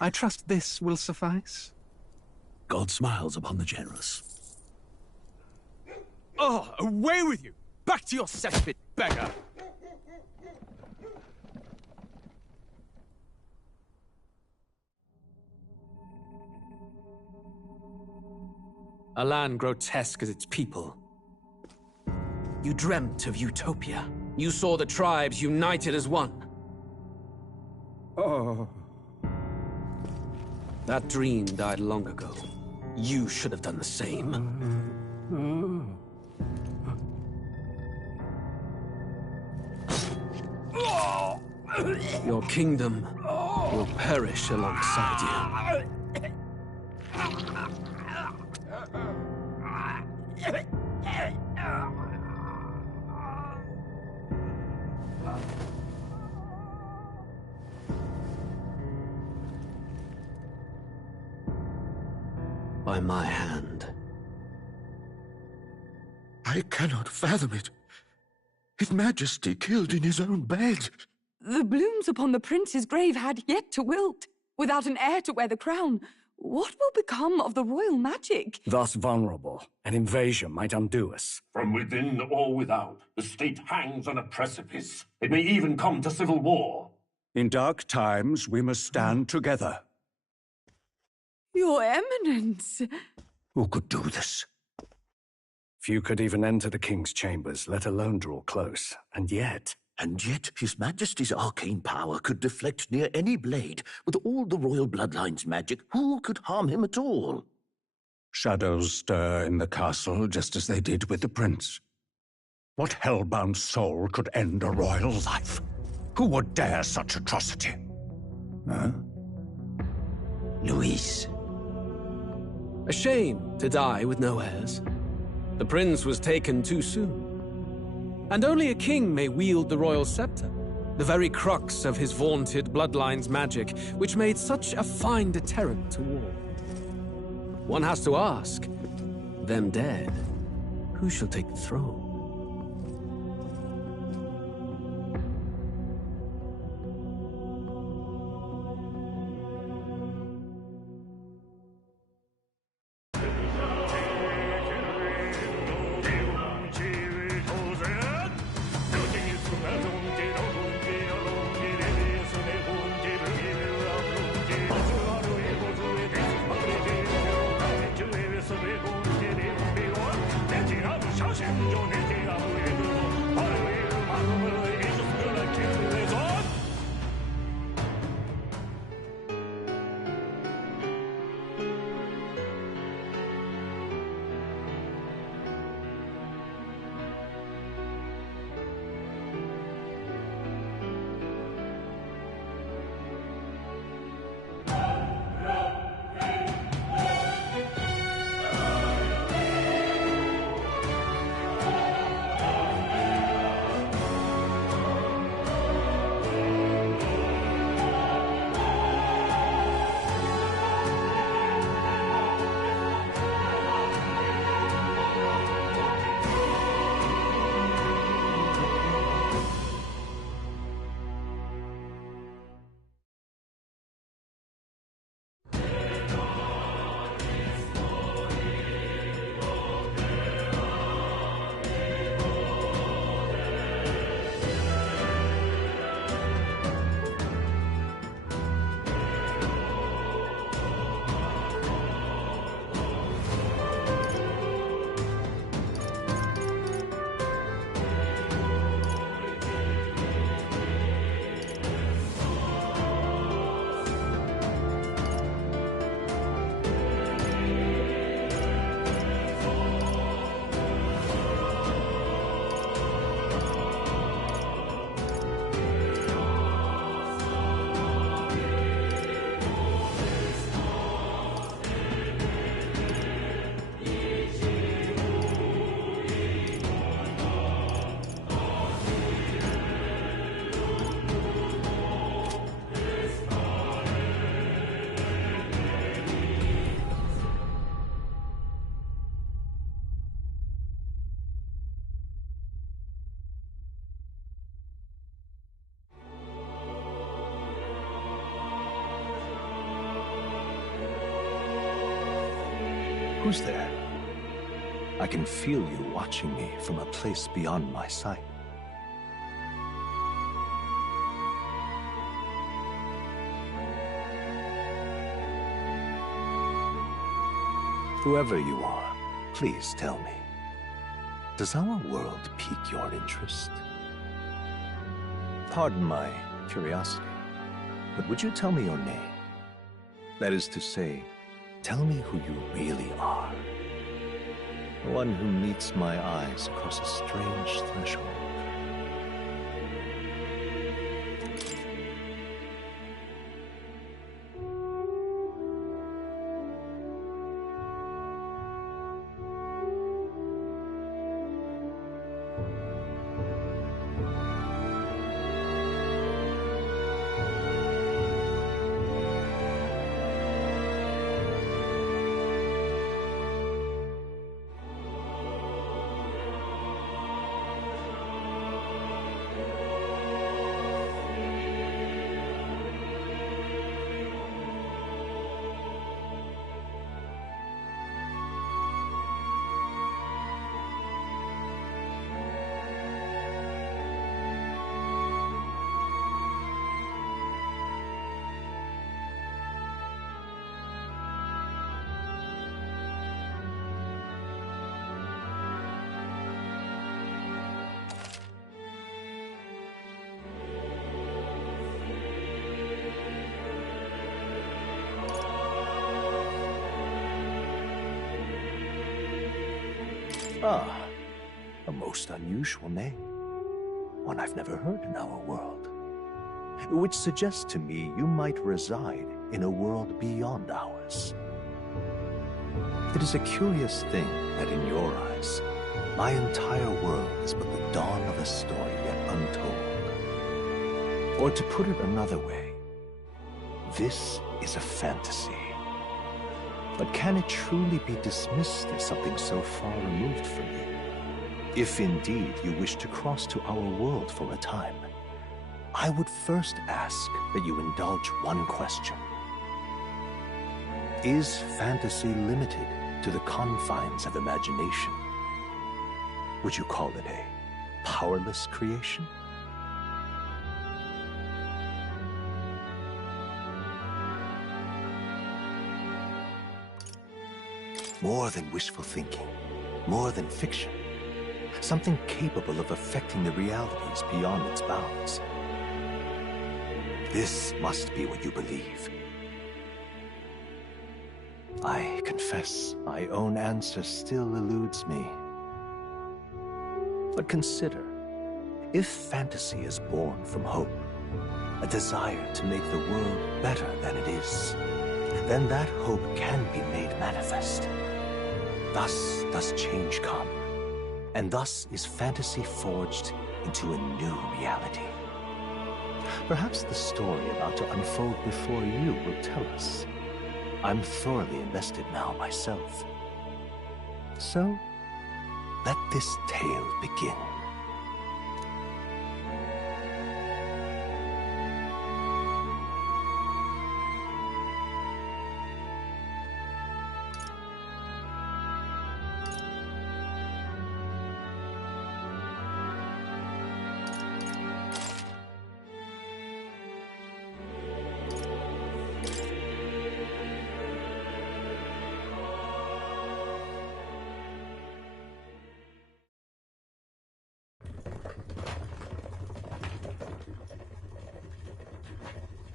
I trust this will suffice. God smiles upon the generous. Oh, away with you! Back to your cesspit, beggar! A land grotesque as its people. You dreamt of utopia. You saw the tribes united as one. Oh. That dream died long ago. You should have done the same. Your kingdom will perish alongside you. By my hand. I cannot fathom it. His Majesty killed in his own bed. The blooms upon the prince's grave had yet to wilt. Without an heir to wear the crown, what will become of the royal magic? Thus vulnerable, an invasion might undo us. From within or without, the state hangs on a precipice. It may even come to civil war. In dark times, we must stand together. Your Eminence! Who could do this? Few could even enter the king's chambers, let alone draw close. And yet His Majesty's arcane power could deflect near any blade. With all the royal bloodline's magic, who could harm him at all? shadows stir in the castle just as they did with the prince. What hellbound soul could end a royal life? Who would dare such atrocity? Huh? Luis. A shame to die with no heirs. The prince was taken too soon. And only a king may wield the royal scepter, the very crux of his vaunted bloodline's magic, which made such a fine deterrent to war. One has to ask, them dead, who shall take the throne? 샤신존의 Who's there? I can feel you watching me from a place beyond my sight. Whoever you are, please tell me, does our world pique your interest? Pardon my curiosity, but would you tell me your name? That is to say, tell me who you really are. One who meets my eyes across a strange threshold. Ah, a most unusual name. One I've never heard in our world. Which suggests to me you might reside in a world beyond ours. It is a curious thing that in your eyes, my entire world is but the dawn of a story yet untold. Or to put it another way, this is a fantasy. But can it truly be dismissed as something so far removed from you? If indeed you wish to cross to our world for a time, I would first ask that you indulge one question. Is fantasy limited to the confines of imagination? Would you call it a powerless creation? More than wishful thinking, more than fiction. Something capable of affecting the realities beyond its bounds. This must be what you believe. I confess, my own answer still eludes me. But consider, if fantasy is born from hope, a desire to make the world better than it is, then that hope can be made manifest. Thus does change come, and thus is fantasy forged into a new reality. Perhaps the story about to unfold before you will tell us. I'm thoroughly invested now myself. So, let this tale begin.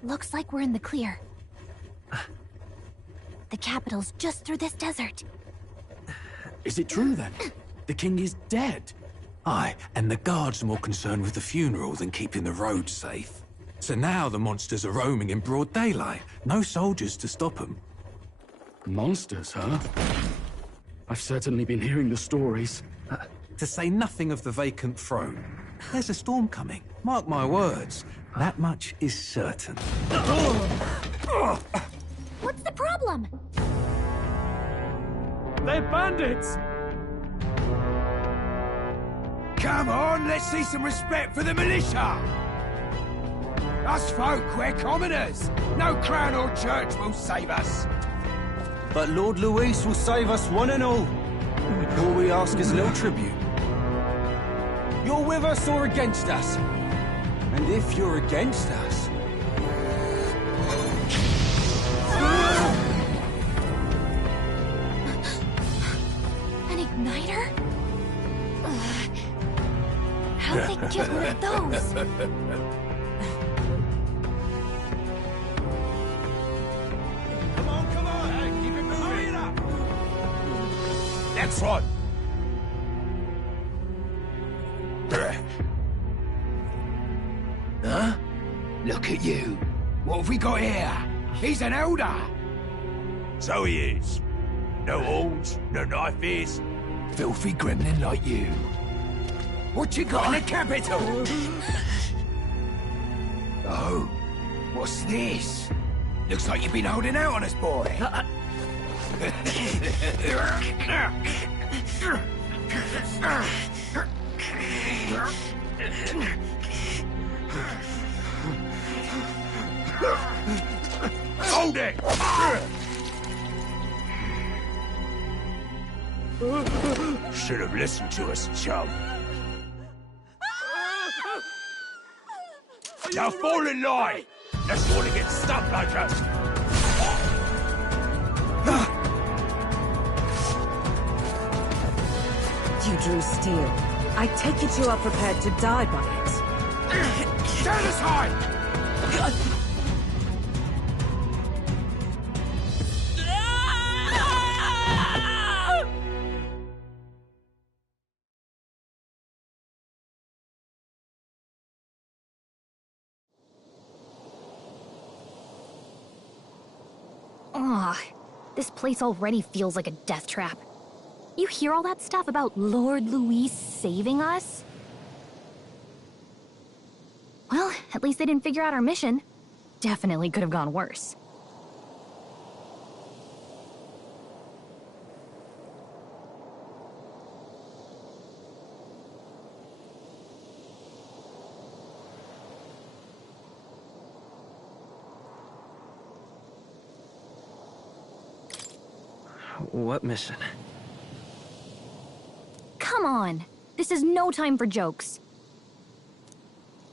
Looks like we're in the clear. The capital's just through this desert. Is it true then? The king is dead? Aye, and the guards are more concerned with the funeral than keeping the roads safe. So now the monsters are roaming in broad daylight. No soldiers to stop them. Monsters, huh? I've certainly been hearing the stories. To say nothing of the vacant throne. There's a storm coming, mark my words. That much is certain. What's the problem? They're bandits! Come on, let's see some respect for the militia! Us folk, we're commoners. No crown or church will save us. But Lord Luis will save us one and all. All we ask is a little tribute. You're with us or against us? And if you're against us... An igniter? Ugh. How did they get one of those? Come on! Hey, keep it moving! Hurry it up! Next one! Huh? Look at you. What have we got here? He's an elder. So he is. No horns, no knife ears. Filthy gremlin like you. What you got in the capital? Oh, what's this? Looks like you've been holding out on us, boy. Hold it! Should have listened to us, chum. Now fall in line! Unless you want to get stuck like us. You drew steel. I take it you are prepared to die by it. Stand aside! Ugh, this place already feels like a death trap. You hear all that stuff about Lord Luis saving us? Well, at least they didn't figure out our mission. Definitely could have gone worse. What mission? Come on! This is no time for jokes.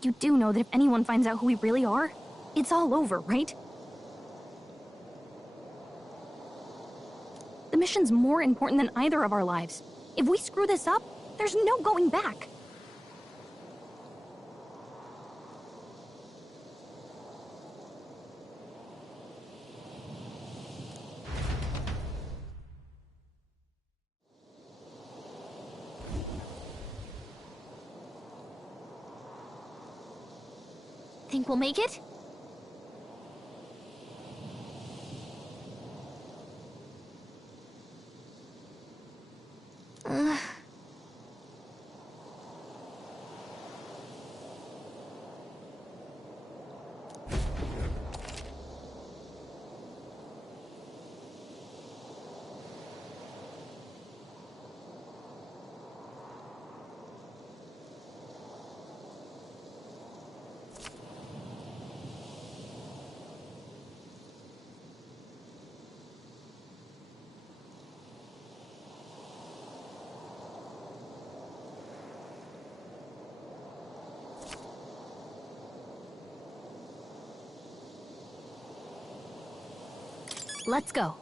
You do know that if anyone finds out who we really are, it's all over, right? The mission's more important than either of our lives. If we screw this up, there's no going back. Think we'll make it? Let's go.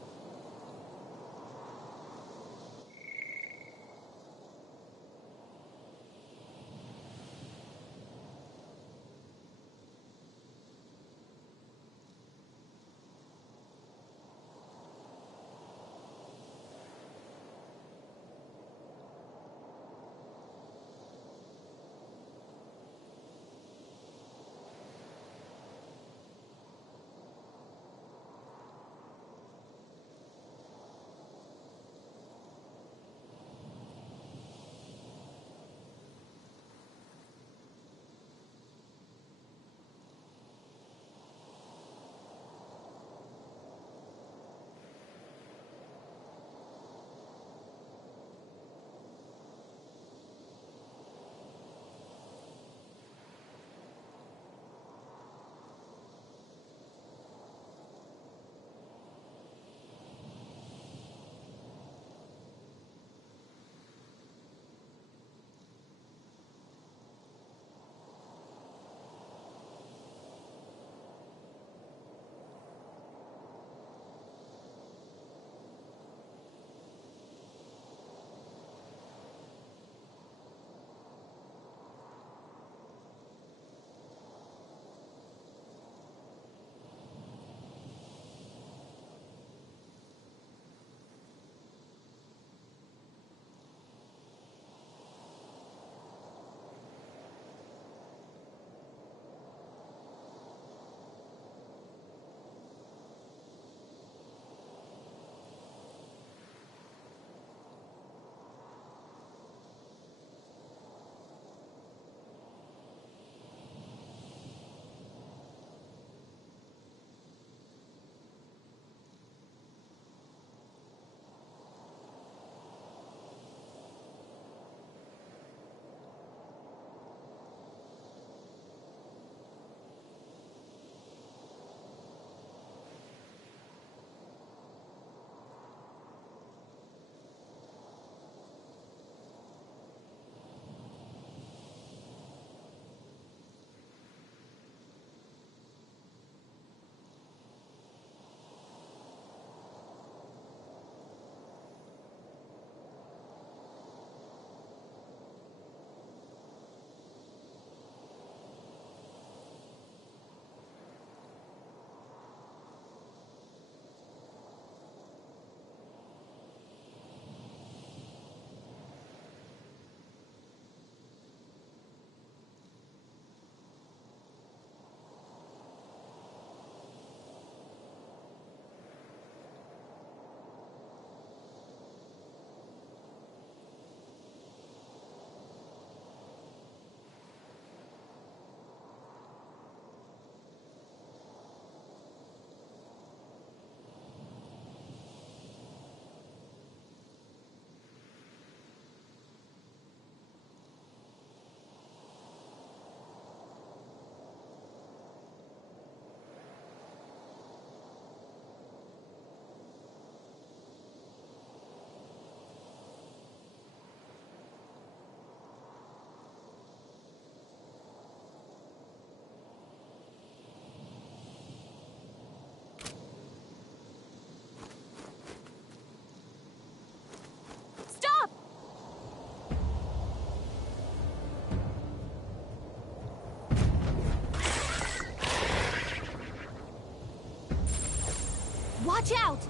Watch out!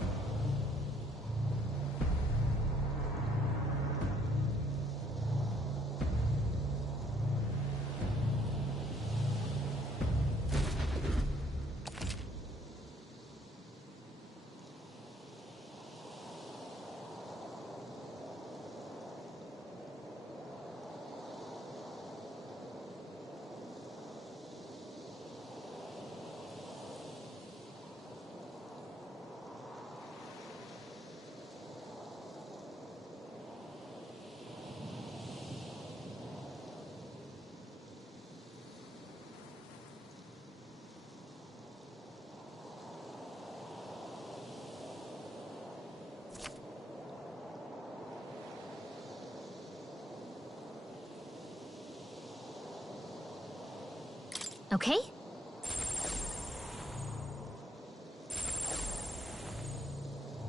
Okay?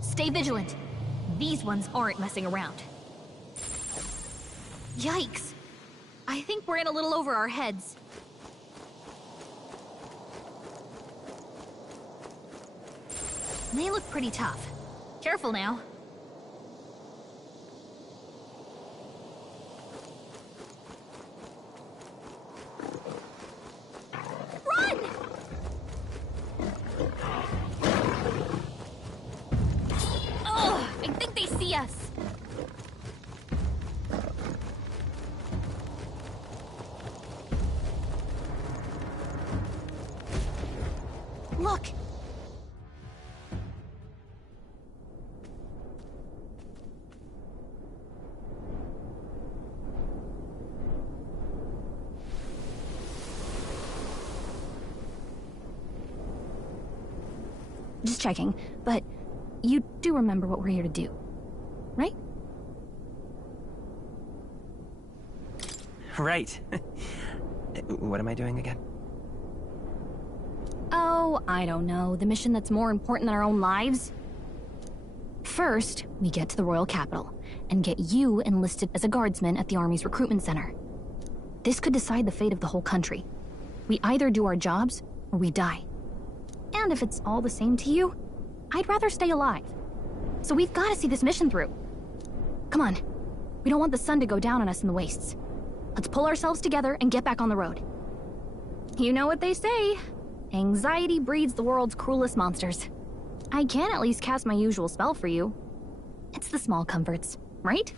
Stay vigilant. These ones aren't messing around. Yikes! I think we're in a little over our heads. They look pretty tough. Careful now. Look! Just checking, but you do remember what we're here to do, right? Right. What am I doing again? Oh, I don't know. The mission that's more important than our own lives? First, we get to the royal capital and get you enlisted as a guardsman at the army's recruitment center. This could decide the fate of the whole country. We either do our jobs or we die. And if it's all the same to you, I'd rather stay alive. So we've got to see this mission through. Come on. We don't want the sun to go down on us in the wastes. Let's pull ourselves together and get back on the road. You know what they say. Anxiety breeds the world's cruelest monsters. I can at least cast my usual spell for you. It's the small comforts, right?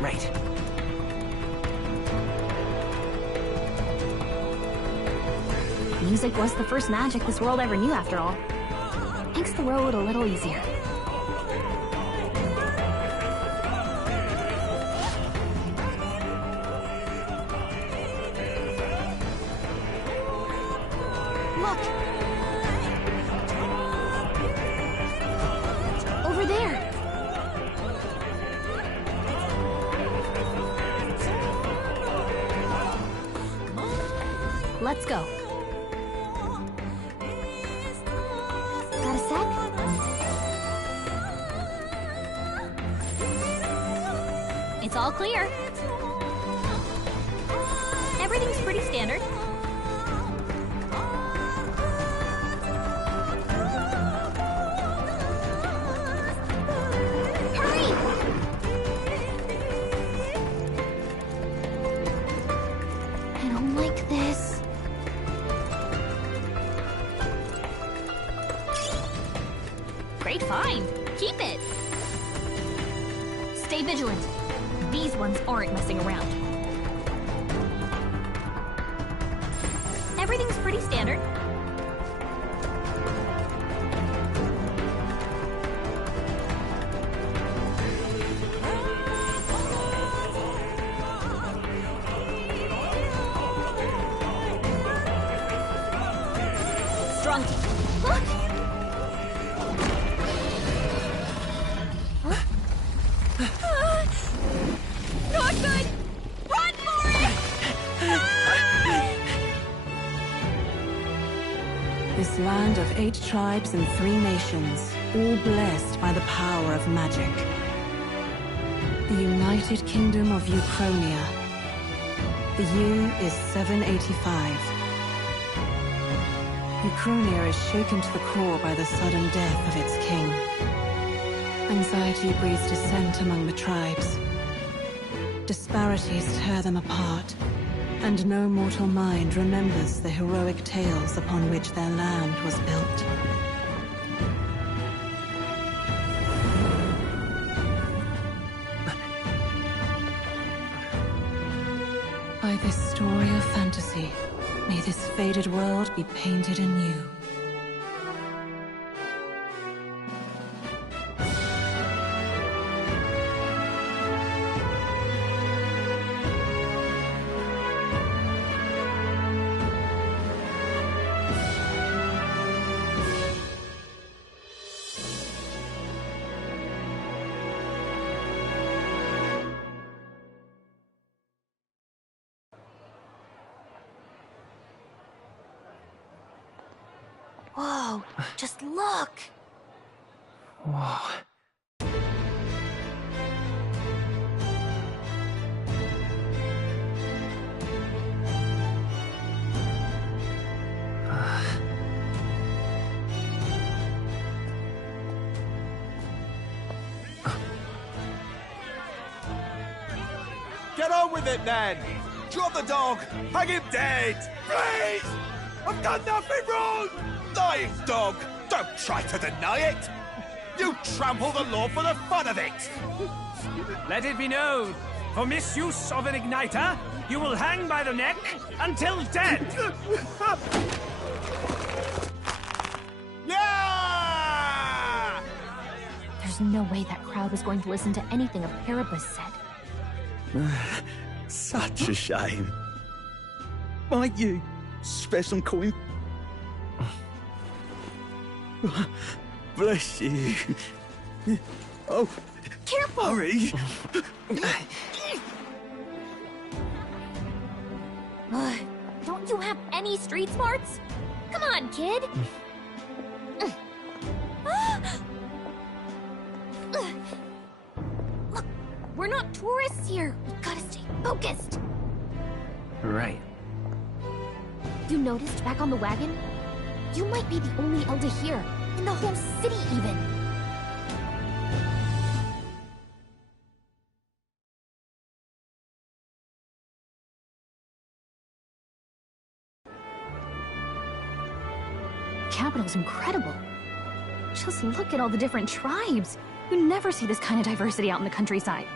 Right. Music was the first magic this world ever knew, after all. Makes the road a little easier. Look! Over there! Let's go. Got a sec? It's all clear. Everything's pretty standard. Hurry! I don't like this. Great find. Keep it. Stay vigilant. These ones aren't messing around. Everything's pretty standard. Strong. Look! Not good! Run for it! This land of 8 tribes and 3 nations, all blessed by the power of magic. The United Kingdom of Uchronia. The year is 785. Ukronia is shaken to the core by the sudden death of its king. Anxiety breeds dissent among the tribes. Disparities tear them apart, and no mortal mind remembers the heroic tales upon which their land was built. By this story of fantasy, may this faded world be painted anew. Whoa, just look! Whoa. Get on with it, then! Drop the dog! Hang him dead! Please! I've done nothing wrong! Lying dog! Don't try to deny it! You trample the law for the fun of it! Let it be known, for misuse of an igniter, you will hang by the neck until dead! Yeah! There's no way that crowd was going to listen to anything a Paribus said. Such a shame. Might you spare some coin? Bless you. Oh, careful! Hurry! Don't you have any street smarts? Come on, kid! Look, we're not tourists here. We gotta stay focused. Right. You noticed back on the wagon? You might be the only Elder here, in the whole city even. Capital's incredible. Just look at all the different tribes. You never see this kind of diversity out in the countryside.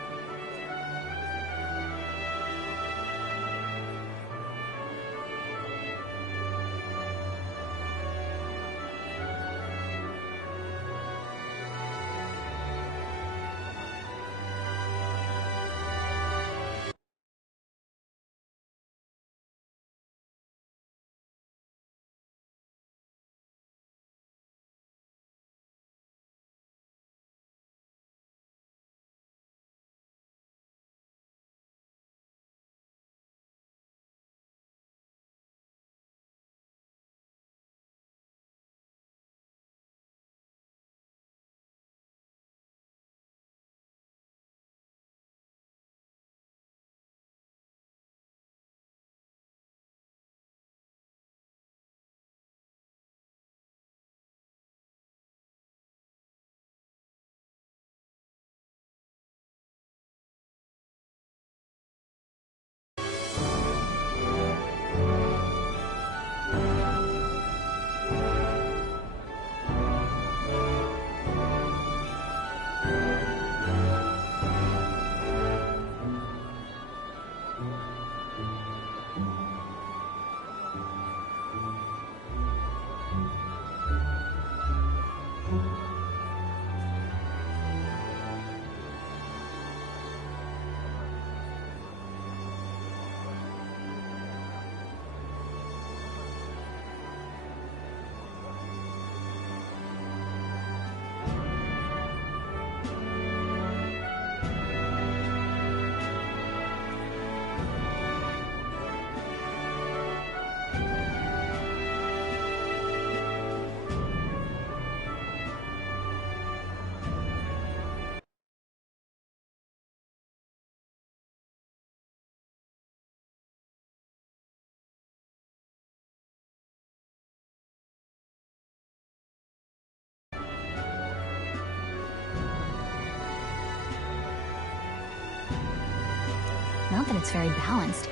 Not that it's very balanced.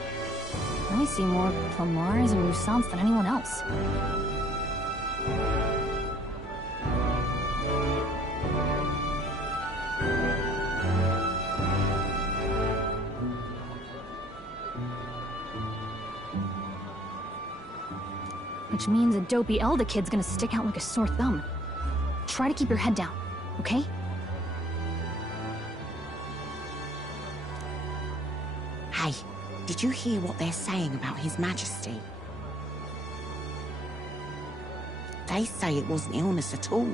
I see more Pomars and Roussants than anyone else. Which means a dopey Elder kid's gonna stick out like a sore thumb. Try to keep your head down, okay? Hey, did you hear what they're saying about His Majesty? They say it wasn't illness at all.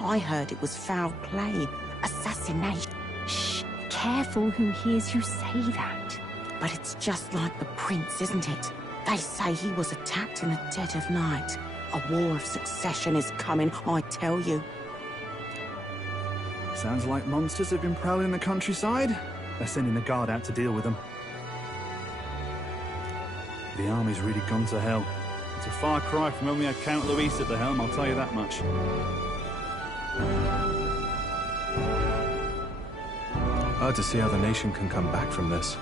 I heard it was foul play, assassination. Shh, careful who hears you say that. But it's just like the prince, isn't it? They say he was attacked in the dead of night. A war of succession is coming, I tell you. Sounds like monsters have been prowling the countryside. They're sending the guard out to deal with them. The army's really gone to hell. It's a far cry from when we had Count Luis at the helm, I'll tell you that much. Hard to see how the nation can come back from this.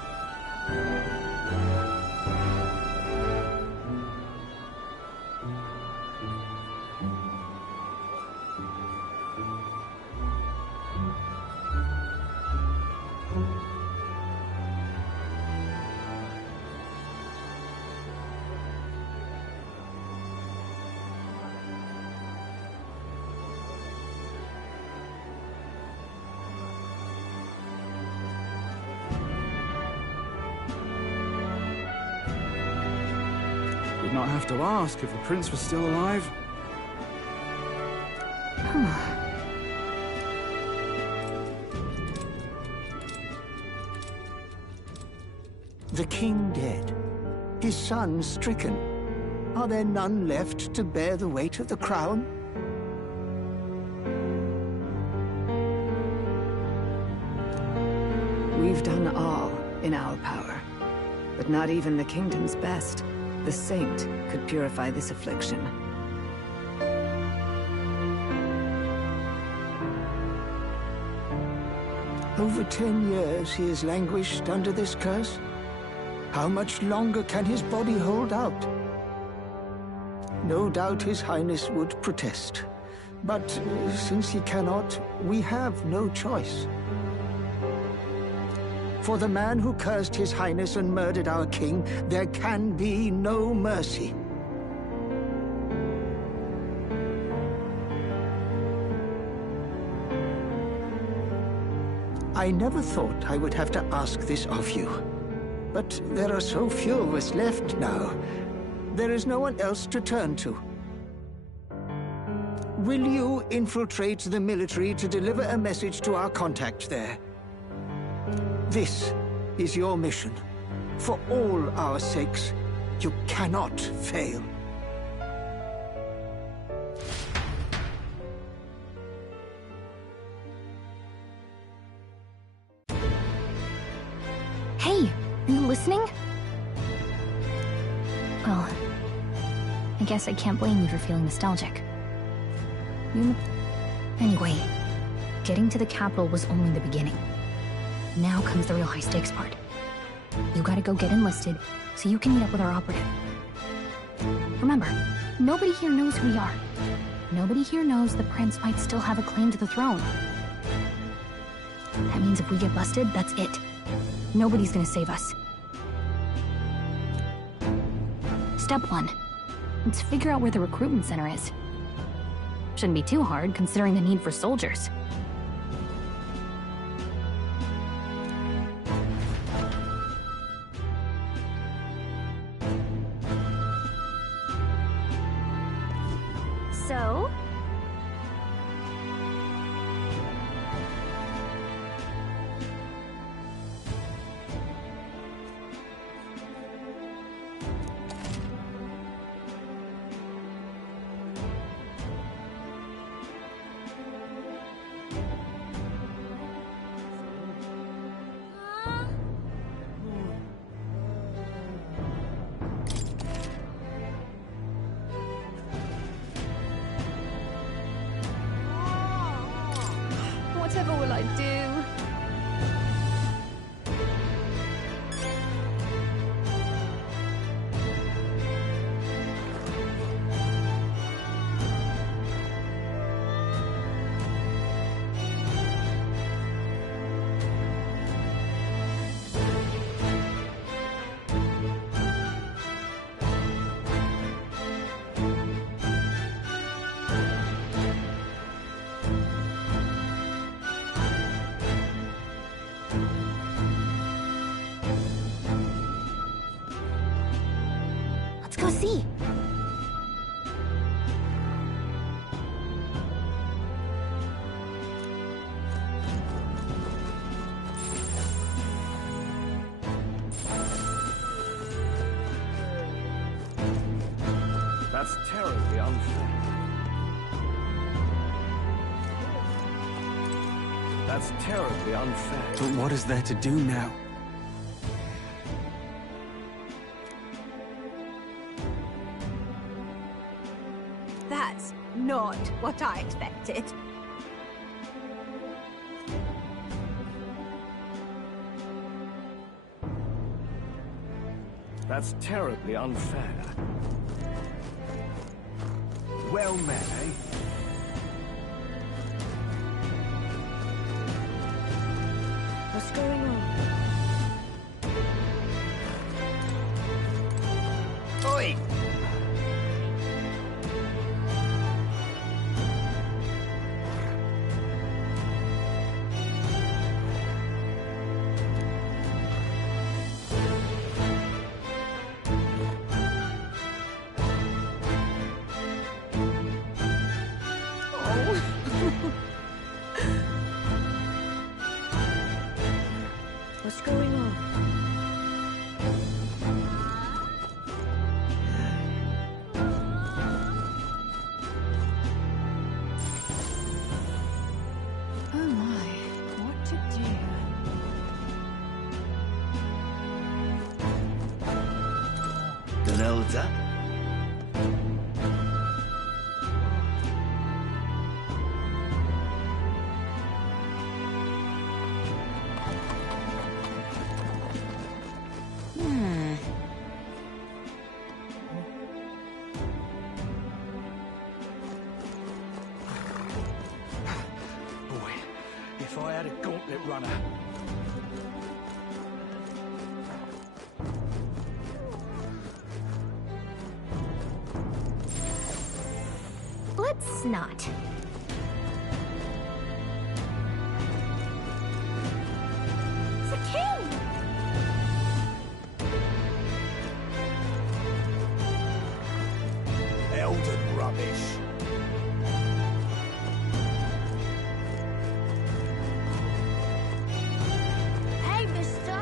Would not have to ask if the prince was still alive. The king dead, his son stricken. Are there none left to bear the weight of the crown? We've done all in our power, but not even the kingdom's best, the saint, could purify this affliction. Over 10 years he has languished under this curse. How much longer can his body hold out? No doubt His Highness would protest. But since he cannot, we have no choice. For the man who cursed His Highness and murdered our king, there can be no mercy. I never thought I would have to ask this of you. But there are so few of us left now. There is no one else to turn to. Will you infiltrate the military to deliver a message to our contact there? This is your mission. For all our sakes, you cannot fail. Hey, are you listening? Well, I guess I can't blame you for feeling nostalgic. Anyway, getting to the capital was only the beginning. Now comes the real high-stakes part. You gotta go get enlisted, so you can meet up with our operative. Remember, nobody here knows who we are. Nobody here knows the prince might still have a claim to the throne. That means if we get busted, that's it. Nobody's gonna save us. Step 1. Let's figure out where the recruitment center is. Shouldn't be too hard, considering the need for soldiers. So? Whatever will I do? That's terribly unfair. That's terribly unfair. But what is there to do now? That's not what I expected. That's terribly unfair. Well met, eh? What's going on? Oi! What's going on? Oh my, what to do? Donalda? Boy, if I had a gauntlet runner. Let's not. It's a king! Elden rubbish. Hey, mister!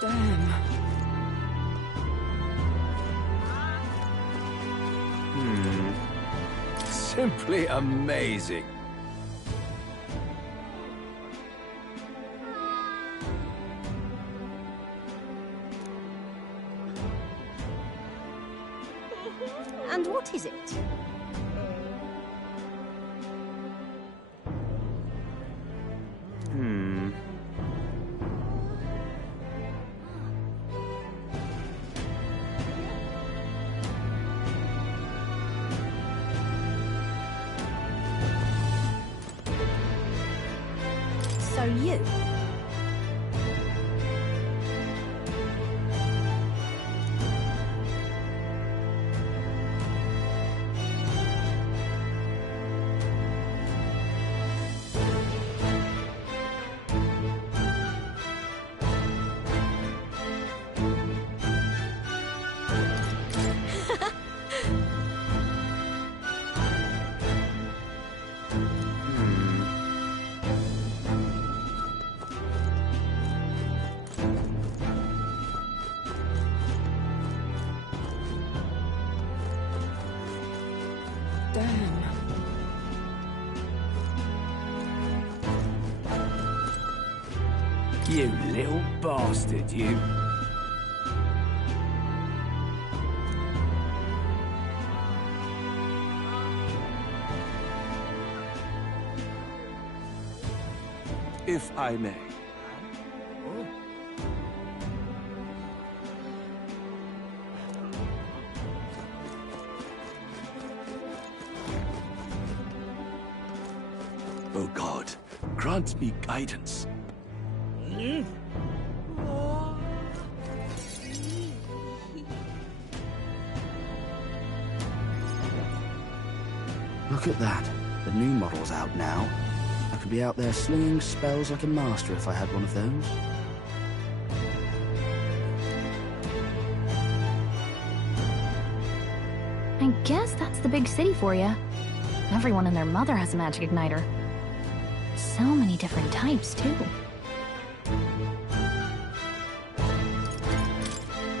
Damn. Simply amazing. And what is it? So you? Damn. You little bastard, you. If I may. Oh God, grant me guidance. Look at that. The new model's out now. I could be out there slinging spells like a master if I had one of those. I guess that's the big city for you. Everyone and their mother has a magic igniter. So many different types, too.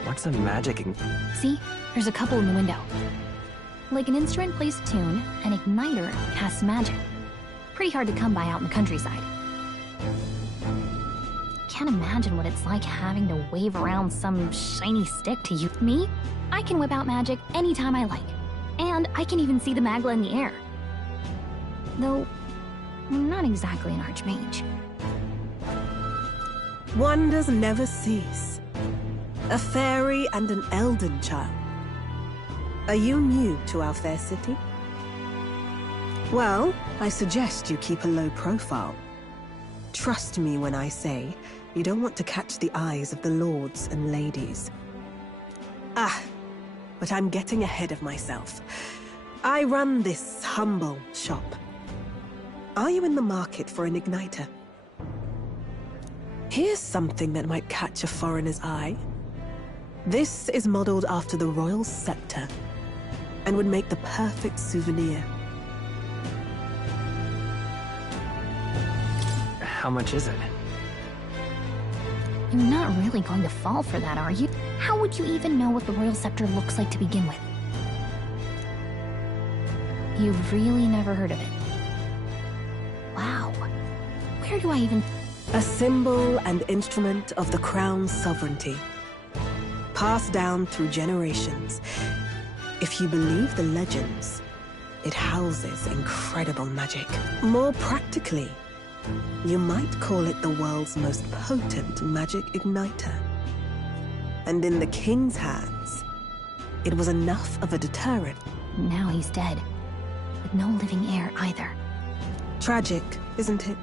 What's a magic? See? There's a couple in the window. Like an instrument plays a tune, an igniter casts magic. Pretty hard to come by out in the countryside. Can't imagine what it's like having to wave around some shiny stick to you. Me? I can whip out magic anytime I like. And I can even see the magla in the air. Though, I'm not exactly an archmage. Wonders never cease. A fairy and an elden child. Are you new to our fair city? Well, I suggest you keep a low profile. Trust me when I say you don't want to catch the eyes of the lords and ladies. But I'm getting ahead of myself. I run this humble shop. Are you in the market for an igniter? Here's something that might catch a foreigner's eye. This is modeled after the royal scepter and would make the perfect souvenir. How much is it? You're not really going to fall for that, are you? How would you even know what the royal scepter looks like to begin with? You've really never heard of it? Wow. Where do I even... A symbol and instrument of the crown's sovereignty. Passed down through generations. If you believe the legends, it houses incredible magic. More practically, you might call it the world's most potent magic igniter. And in the king's hands, it was enough of a deterrent. Now he's dead. With no living heir either. Tragic, isn't it?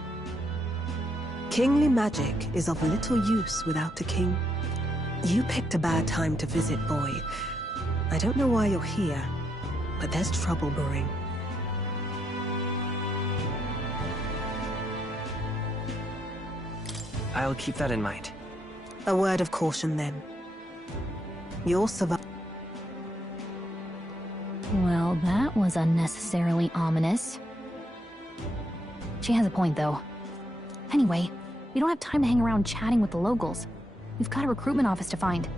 Kingly magic is of little use without a king. You picked a bad time to visit, boy. I don't know why you're here, but there's trouble brewing. I'll keep that in mind. A word of caution, then. You'll survive. Well, that was unnecessarily ominous. She has a point, though. Anyway, we don't have time to hang around chatting with the locals. We've got a recruitment office to find.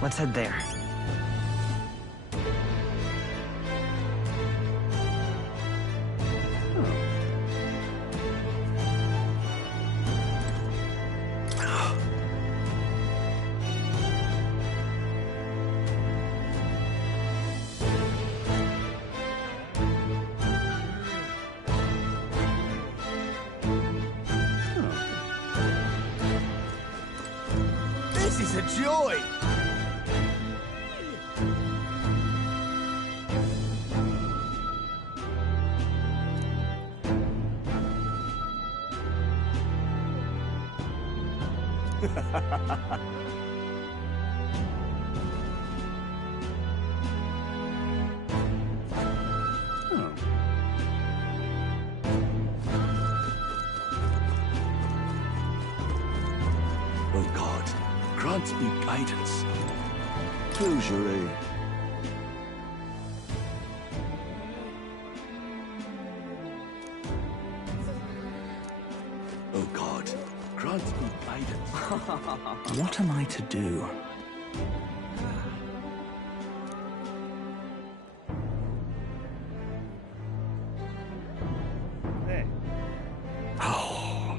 Let's head there. This is a joy! Oh God, grant me guidance. Closure. Oh God, grant me guidance. What am I to do? Oh.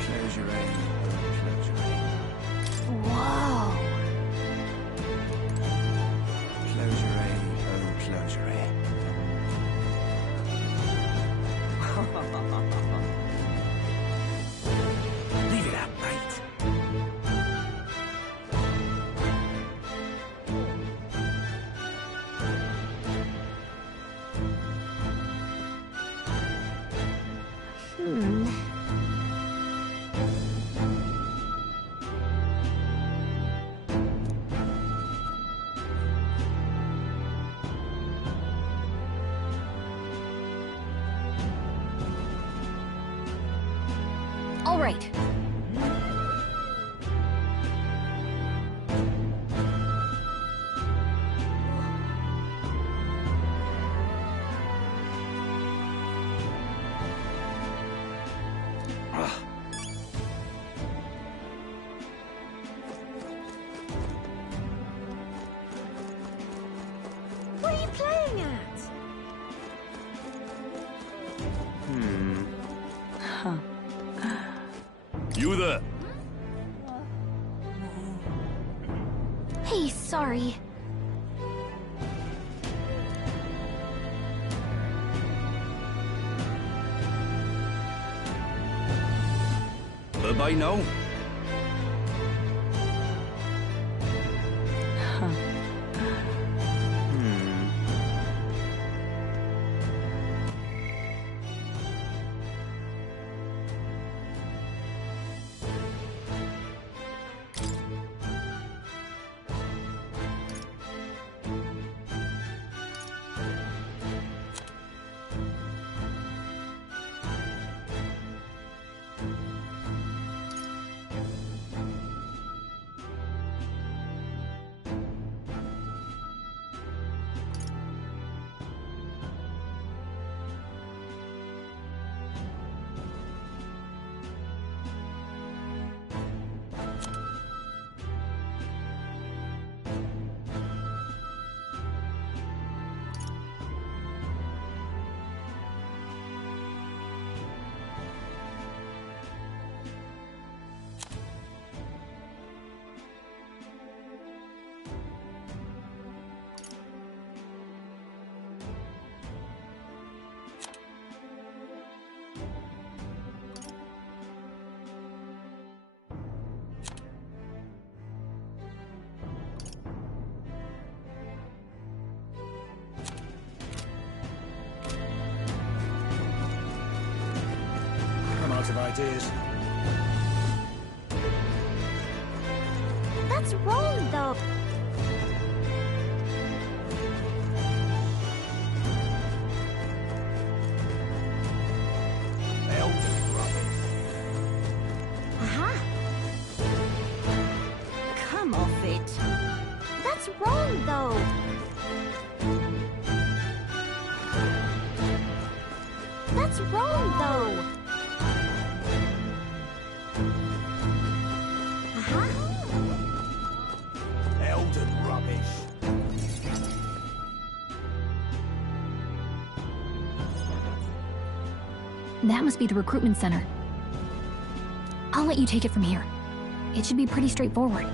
Close your aim. Close your aim. Whoa! Close your aim. Oh, close your aim. Great. What are you playing at? You there? Hey, sorry. Bye now. I'm out of ideas. That's wrong, though. Aha! Come off it. That's wrong, though. That's wrong, though. Elden rubbish. That must be the recruitment center. I'll let you take it from here. It should be pretty straightforward.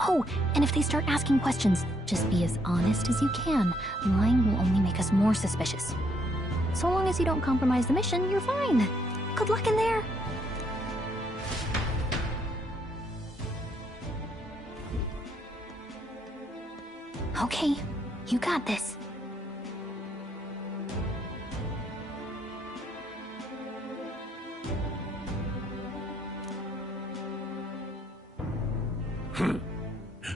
Oh, and if they start asking questions, just be as honest as you can. Lying will only make us more suspicious. So long as you don't compromise the mission, you're fine. Good luck in there. Okay, you got this.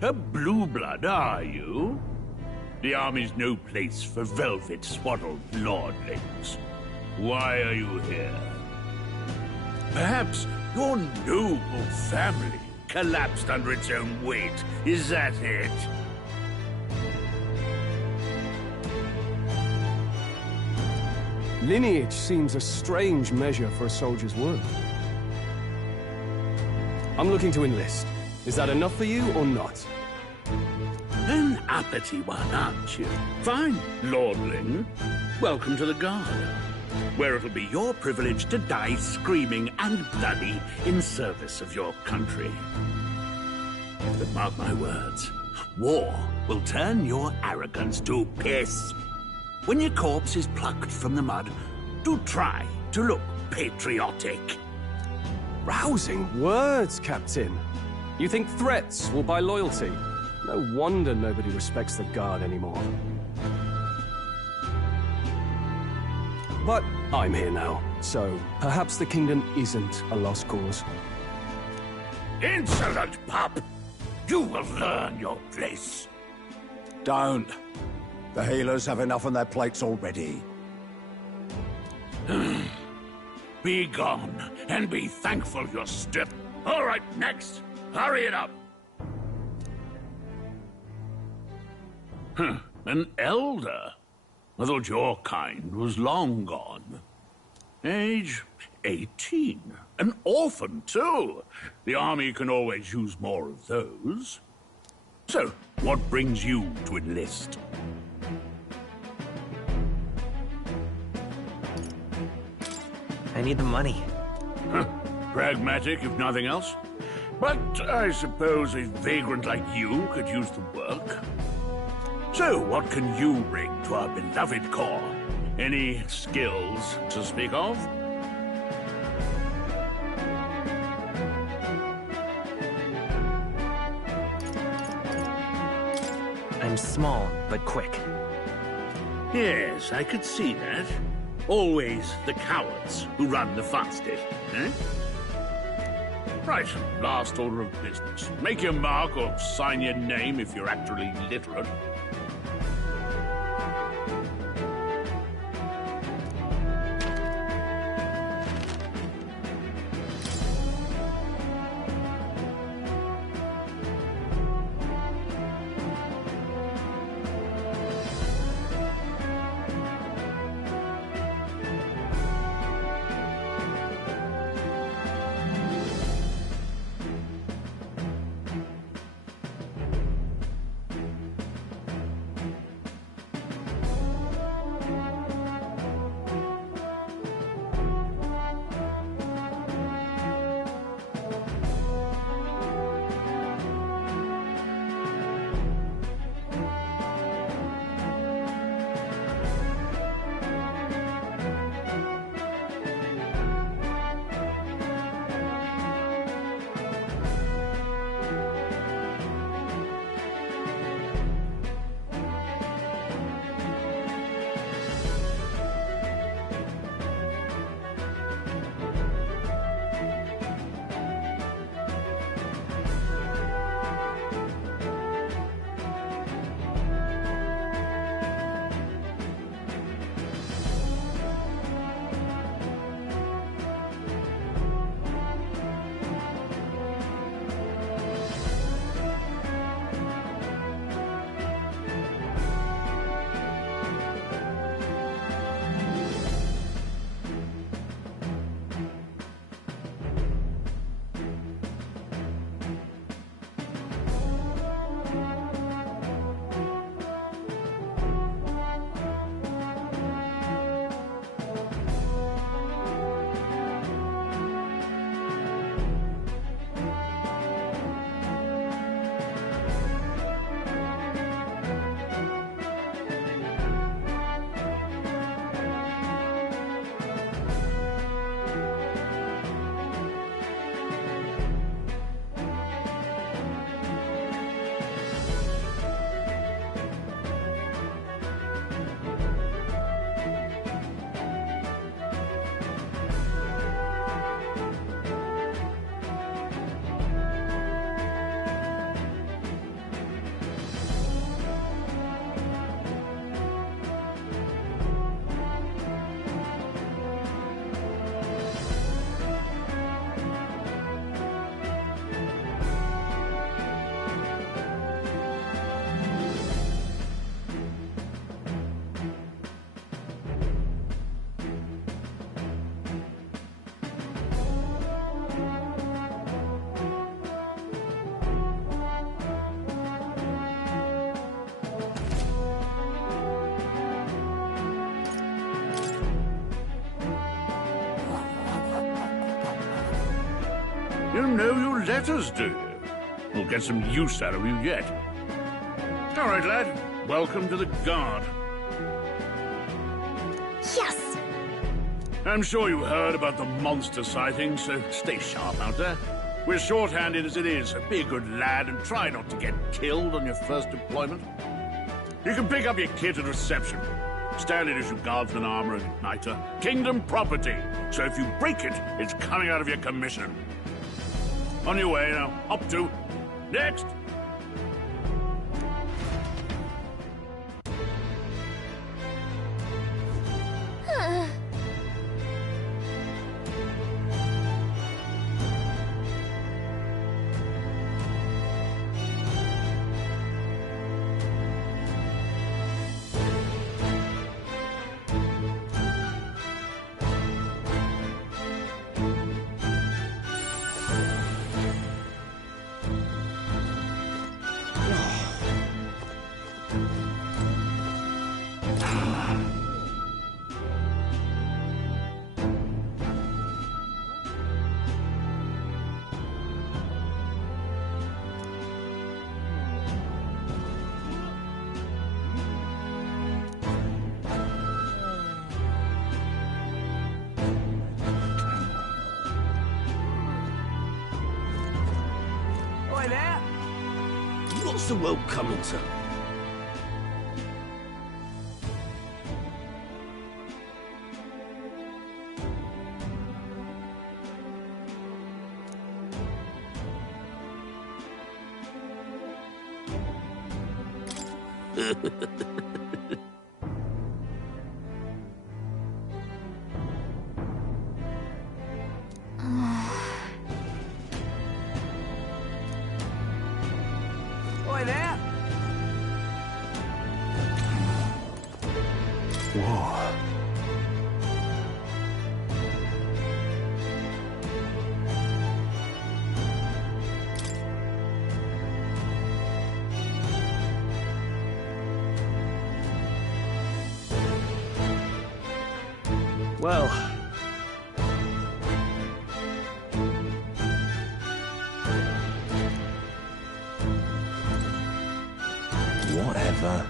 A blue blood, are you? The army's no place for velvet-swaddled lordlings. Why are you here? Perhaps your noble family collapsed under its own weight. Is that it? Lineage seems a strange measure for a soldier's work. I'm looking to enlist. Is that enough for you or not? An uppity one, aren't you? Fine, lordling. Welcome to the Guard, where it'll be your privilege to die screaming and bloody in service of your country. But mark my words, war will turn your arrogance to piss. When your corpse is plucked from the mud, do try to look patriotic. Rousing words, Captain. You think threats will buy loyalty? No wonder nobody respects the Guard anymore. But I'm here now, so perhaps the kingdom isn't a lost cause. Insolent pup! You will learn your place. Don't. The healers have enough on their plates already. Be gone, and be thankful you're still. All right, next. Hurry it up. An elder? I thought your kind was long gone. Age 18. An orphan, too. The army can always use more of those. So, what brings you to enlist? I need the money. Pragmatic, if nothing else. But I suppose a vagrant like you could use the work. So, what can you bring to our beloved corps? Any skills to speak of? I'm small, but quick. Yes, I could see that. Always the cowards who run the fastest, eh? Right, last order of business. Make your mark or sign your name if you're actually literate. You know your letters, do you? We'll get some use out of you yet. All right, lad. Welcome to the Guard. Yes! I'm sure you heard about the monster sightings, so stay sharp out there. We're short-handed as it is, so be a good lad and try not to get killed on your first deployment. You can pick up your kit at reception. Standard issue guardsman armor and igniter. Kingdom property, so if you break it, it's coming out of your commission. On your way now. Up to. Next! What's the world coming to? Oi there! Whoa. Well, Whatever.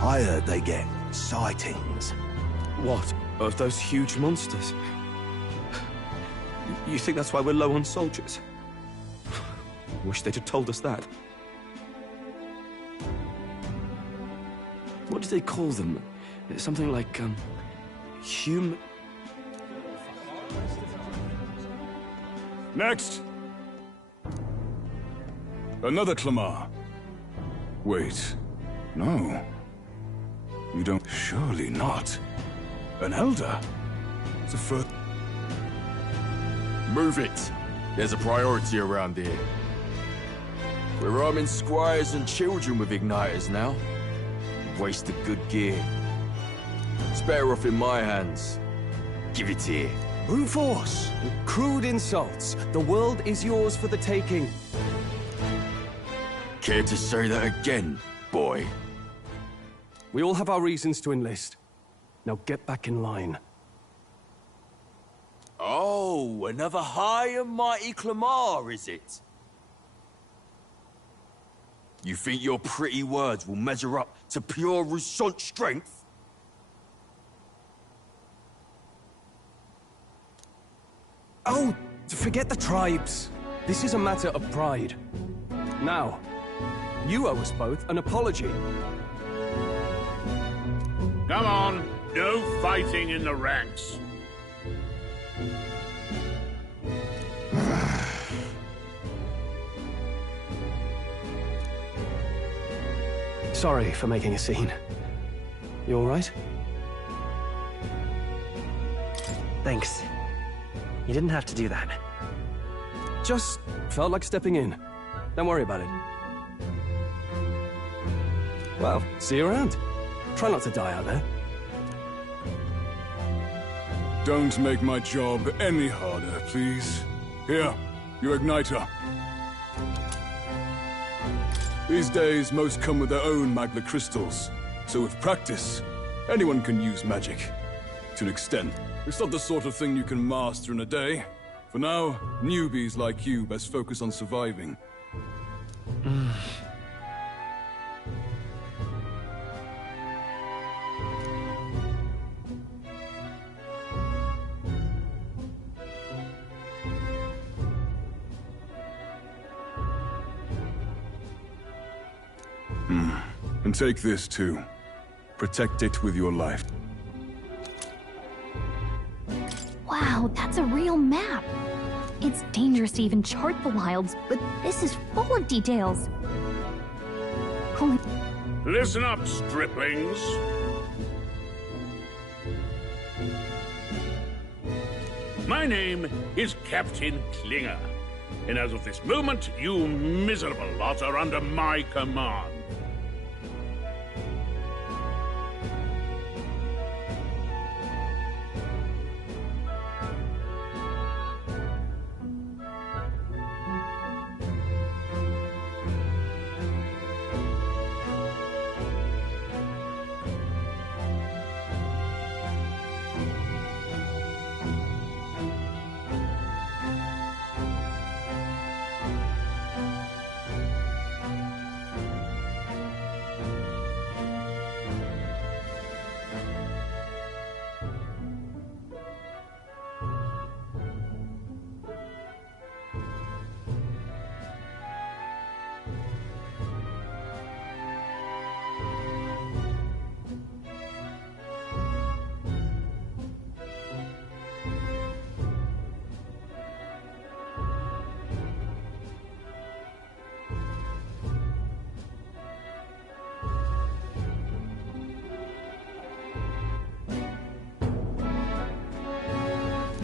I heard they get sightings. what? Of those huge monsters? You think that's why we're low on soldiers? Wish they'd have told us that. What do they call them? Something like, human... Next! Another Clamar. Wait. No. You don't... Surely not. An elder? It's a first... Move it. There's a priority around here. We're arming squires and children with igniters now. Wasted good gear. It's better off in my hands. Give it here. Brute force! Crude insults. The world is yours for the taking. Care to say that again, boy? We all have our reasons to enlist. Now get back in line. Oh, another high and mighty Clamar, is it? You think your pretty words will measure up to pure Roussant strength? Oh, forget the tribes. This is a matter of pride. Now, you owe us both an apology. Come on, no fighting in the ranks. Sorry for making a scene. You all right? Thanks. You didn't have to do that. Just felt like stepping in. Don't worry about it. Well, see you around. Try not to die out there. Don't make my job any harder, please. Here, your igniter. These days, most come with their own magna crystals. So with practice, anyone can use magic. To an extent. It's not the sort of thing you can master in a day. For now, newbies like you best focus on surviving. And take this too. Protect it with your life. Wow, that's a real map. It's dangerous to even chart the wilds, but this is full of details. Holy... Listen up, striplings. My name is Captain Klinger, and as of this moment, you miserable lot are under my command.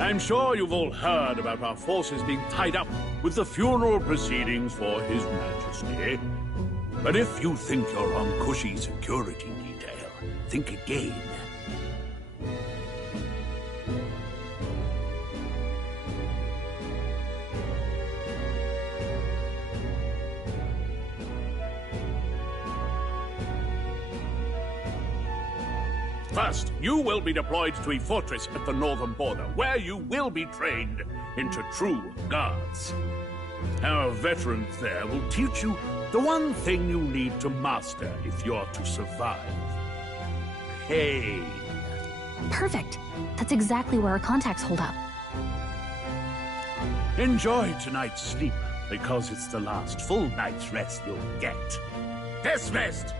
I'm sure you've all heard about our forces being tied up with the funeral proceedings for His Majesty. But if you think you're on cushy security detail, think again. First, you will be deployed to a fortress at the northern border, where you will be trained into true guards. Our veterans there will teach you the one thing you need to master if you're to survive. Pain. Perfect. That's exactly where our contacts hold up. Enjoy tonight's sleep, because it's the last full night's rest you'll get. Dismissed!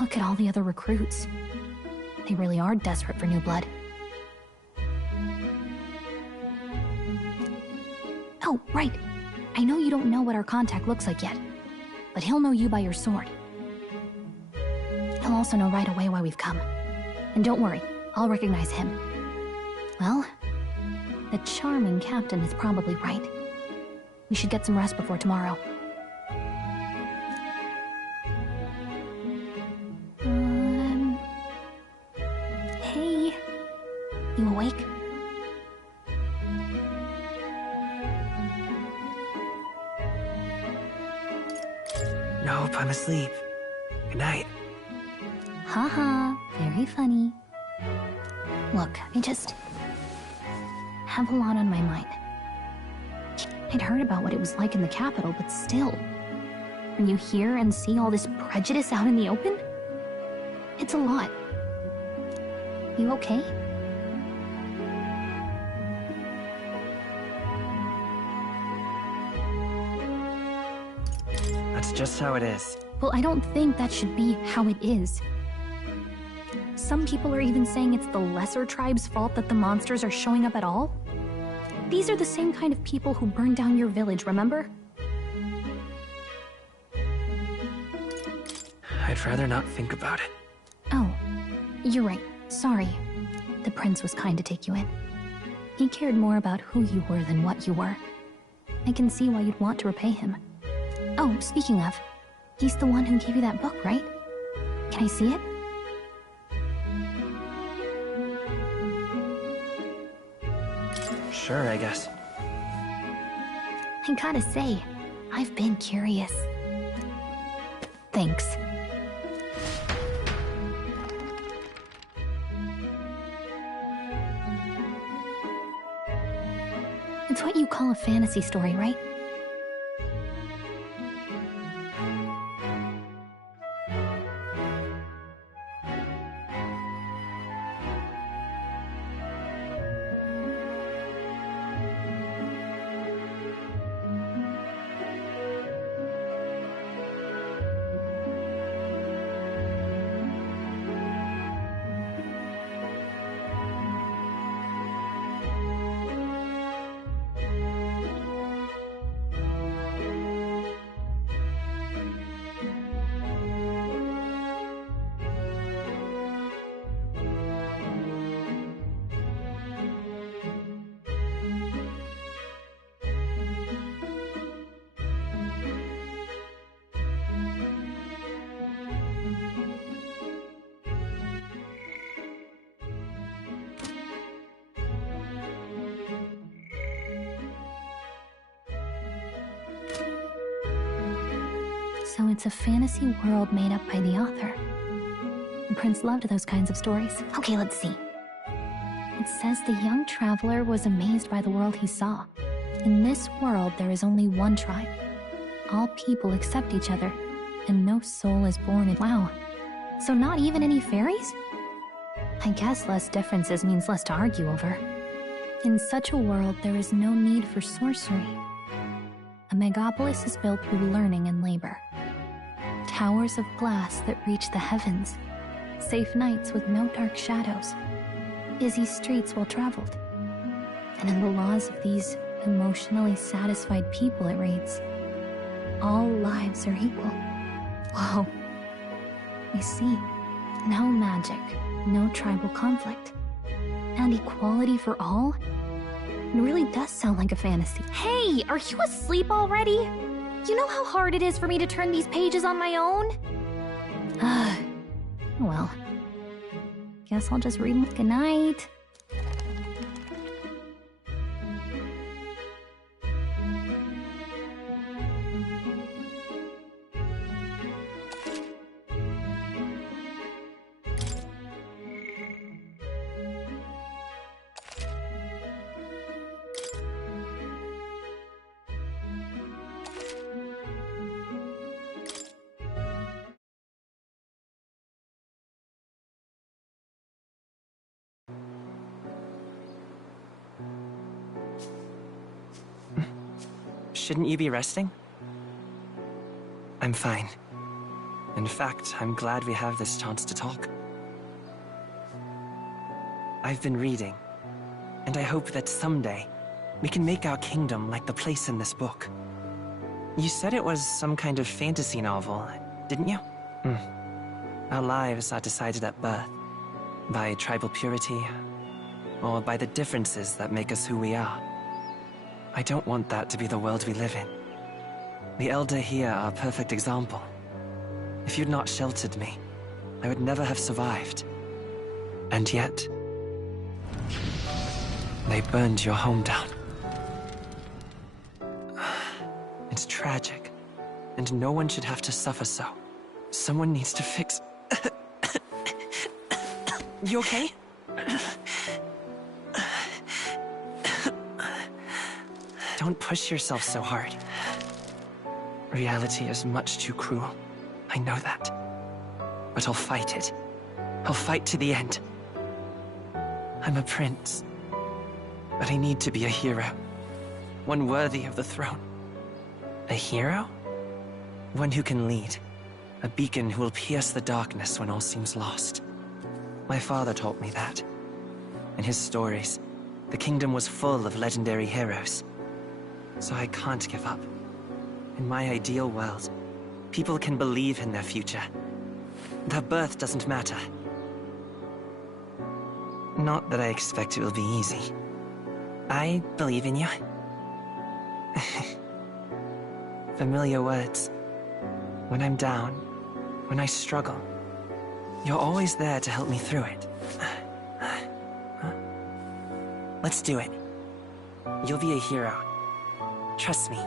Look at all the other recruits. They really are desperate for new blood. Oh, right. I know you don't know what our contact looks like yet, but he'll know you by your sword. He'll also know right away why we've come. And don't worry, I'll recognize him. Well, the charming captain is probably right. We should get some rest before tomorrow. Hey, you awake? Nope, I'm asleep. Good night. Haha, very funny. Look, I just have a lot on my mind. I'd heard about what it was like in the capital, but still, when you hear and see all this prejudice out in the open, it's a lot. You okay? That's just how it is. Well, I don't think that should be how it is. Some people are even saying it's the lesser tribe's fault that the monsters are showing up at all. These are the same kind of people who burned down your village, remember? I'd rather not think about it. Oh, you're right. Sorry. The prince was kind to take you in. He cared more about who you were than what you were. I can see why you'd want to repay him. Oh, speaking of, he's the one who gave you that book, right? Can I see it? Sure, I guess. I gotta say, I've been curious. Thanks. It's what you call a fantasy story, right? So it's a fantasy world made up by the author. The prince loved those kinds of stories. Okay, let's see. It says the young traveler was amazed by the world he saw. In this world, there is only one tribe. All people accept each other, and no soul is born in... Wow. So not even any fairies? I guess less differences means less to argue over. In such a world, there is no need for sorcery. A megapolis is built through learning and labor. Towers of glass that reach the heavens. Safe nights with no dark shadows. Busy streets well traveled. And in the laws of these emotionally satisfied people, it reads, all lives are equal. Whoa. I see. No magic, no tribal conflict, and equality for all? It really does sound like a fantasy. Hey, are you asleep already? You know how hard it is for me to turn these pages on my own? Well, guess I'll just read them. Good night. Shouldn't you be resting? I'm fine. In fact, I'm glad we have this chance to talk. I've been reading, and I hope that someday we can make our kingdom like the place in this book. You said it was some kind of fantasy novel, didn't you? Our lives are decided at birth, by tribal purity, or by the differences that make us who we are. I don't want that to be the world we live in. The Elder here are a perfect example. If you'd not sheltered me, I would never have survived. And yet, they burned your home down. It's tragic, and no one should have to suffer so. Someone needs to fix... You okay? Don't push yourself so hard. Reality is much too cruel. I know that. But I'll fight it. I'll fight to the end. I'm a prince. But I need to be a hero. One worthy of the throne. A hero? One who can lead. A beacon who will pierce the darkness when all seems lost. My father taught me that. In his stories, the kingdom was full of legendary heroes. So I can't give up. In my ideal world, people can believe in their future. Their birth doesn't matter. Not that I expect it will be easy. I believe in you. Familiar words. When I'm down, when I struggle, you're always there to help me through it. Let's do it. You'll be a hero. Trust me.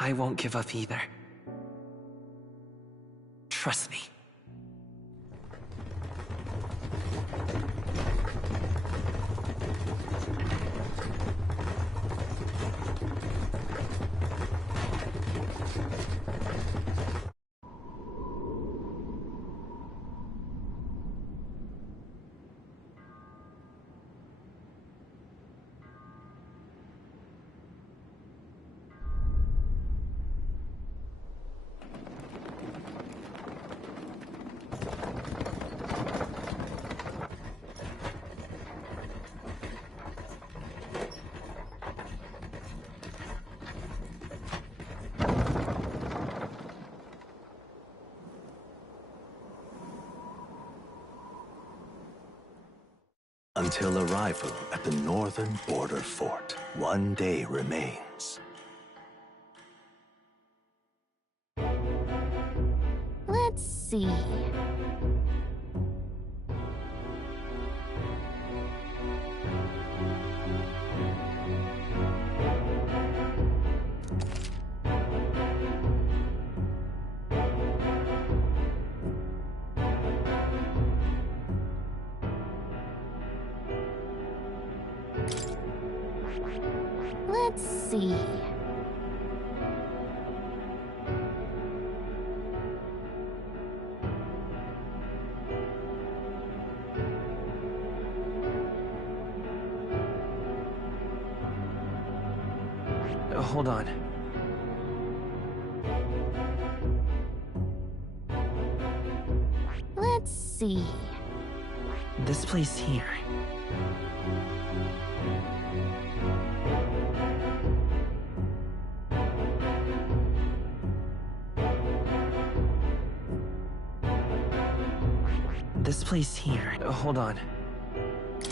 I won't give up either. Trust me. Until arrival at the northern border fort, one day remains. Let's see. Let's see. Hold on. Let's see. This place here. This place here. Hold on.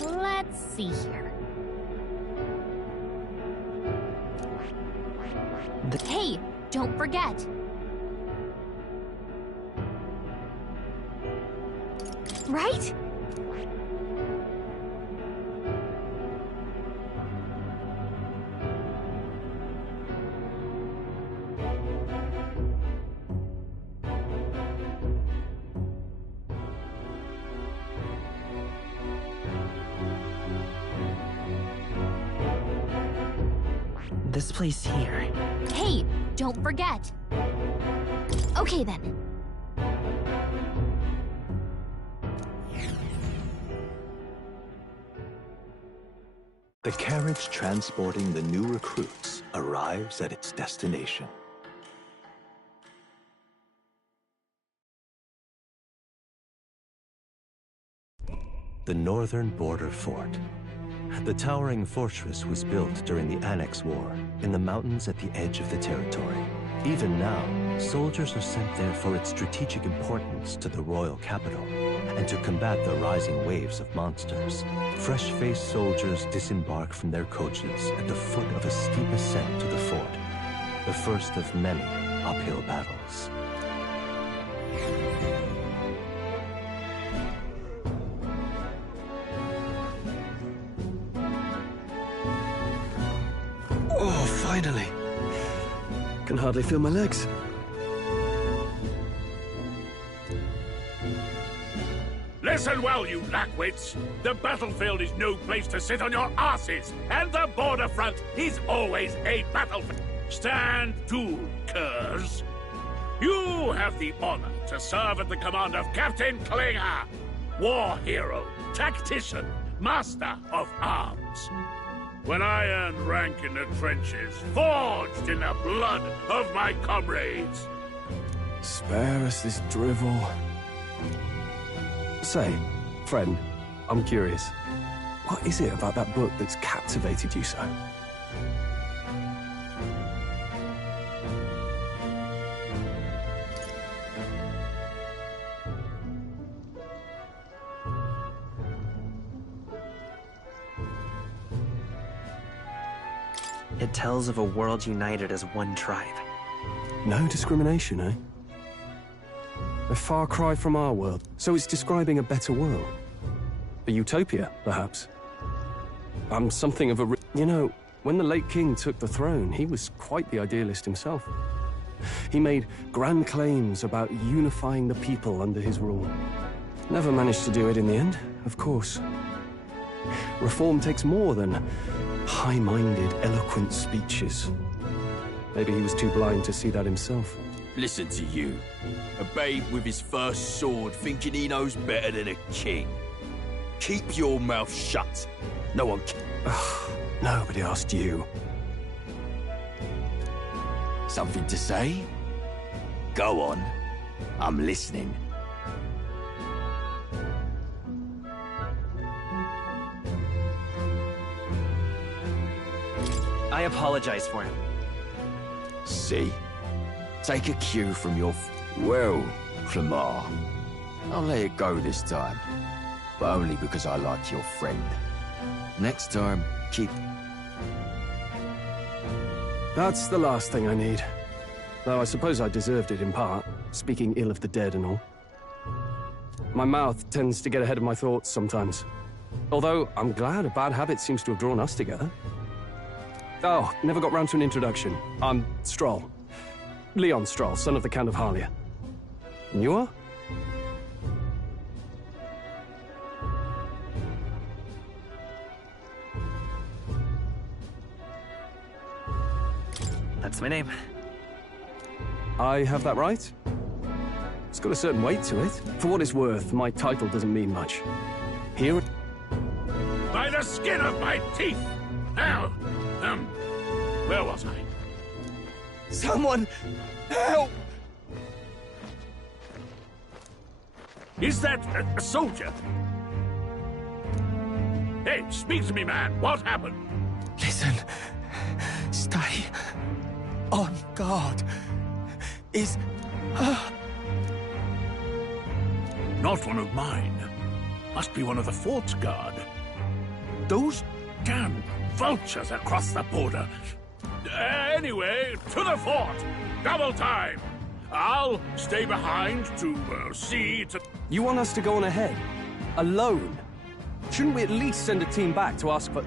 Let's see here. Hey, don't forget. Right? This place here. Hey, don't forget. Okay then. The carriage transporting the new recruits arrives at its destination. The northern border fort. The towering fortress was built during the Annex War in the mountains at the edge of the territory. Even now, soldiers are sent there for its strategic importance to the royal capital and to combat the rising waves of monsters. Fresh-faced soldiers disembark from their coaches at the foot of a steep ascent to the fort, the first of many uphill battles. Oh, finally. Can hardly feel my legs. Listen well, you lackwits. The battlefield is no place to sit on your asses, and the border front is always a battlefield. Stand to, curs. You have the honor to serve at the command of Captain Klinger, war hero, tactician, master of arms. When I earned rank in the trenches, forged in the blood of my comrades. Spare us this drivel. Say, friend, I'm curious. What is it about that book that's captivated you so? It tells of a world united as one tribe. No discrimination, eh? A far cry from our world, so it's describing a better world. A utopia, perhaps. I'm something of a... You know, when the late king took the throne, he was quite the idealist himself. He made grand claims about unifying the people under his rule. Never managed to do it in the end, of course. Reform takes more than high-minded, eloquent speeches. Maybe he was too blind to see that himself. Listen to you. A babe with his first sword thinking he knows better than a king. Keep your mouth shut. No one can. Nobody asked you. Something to say? Go on. I'm listening. I apologize for him. See? Take a cue from your... Well, Clamar, I'll let it go this time. But only because I like your friend. Next time, keep... That's the last thing I need. Though I suppose I deserved it in part, speaking ill of the dead and all. My mouth tends to get ahead of my thoughts sometimes. Although, I'm glad a bad habit seems to have drawn us together. Oh, never got round to an introduction. I'm Stroll. Leon Stroll, son of the Count of Harlia. And you are? That's my name. I have that right? It's got a certain weight to it. For what it's worth, my title doesn't mean much. Here... By the skin of my teeth! Now, where was I? Someone help! Is that a soldier? Hey, speak to me, man. What happened? Listen. Stay on guard. Is... Not one of mine. Must be one of the fort's guard. Those damn vultures across the border. Anyway, to the fort! Double time! I'll stay behind to see to... You want us to go on ahead? Alone? Shouldn't we at least send a team back to ask for...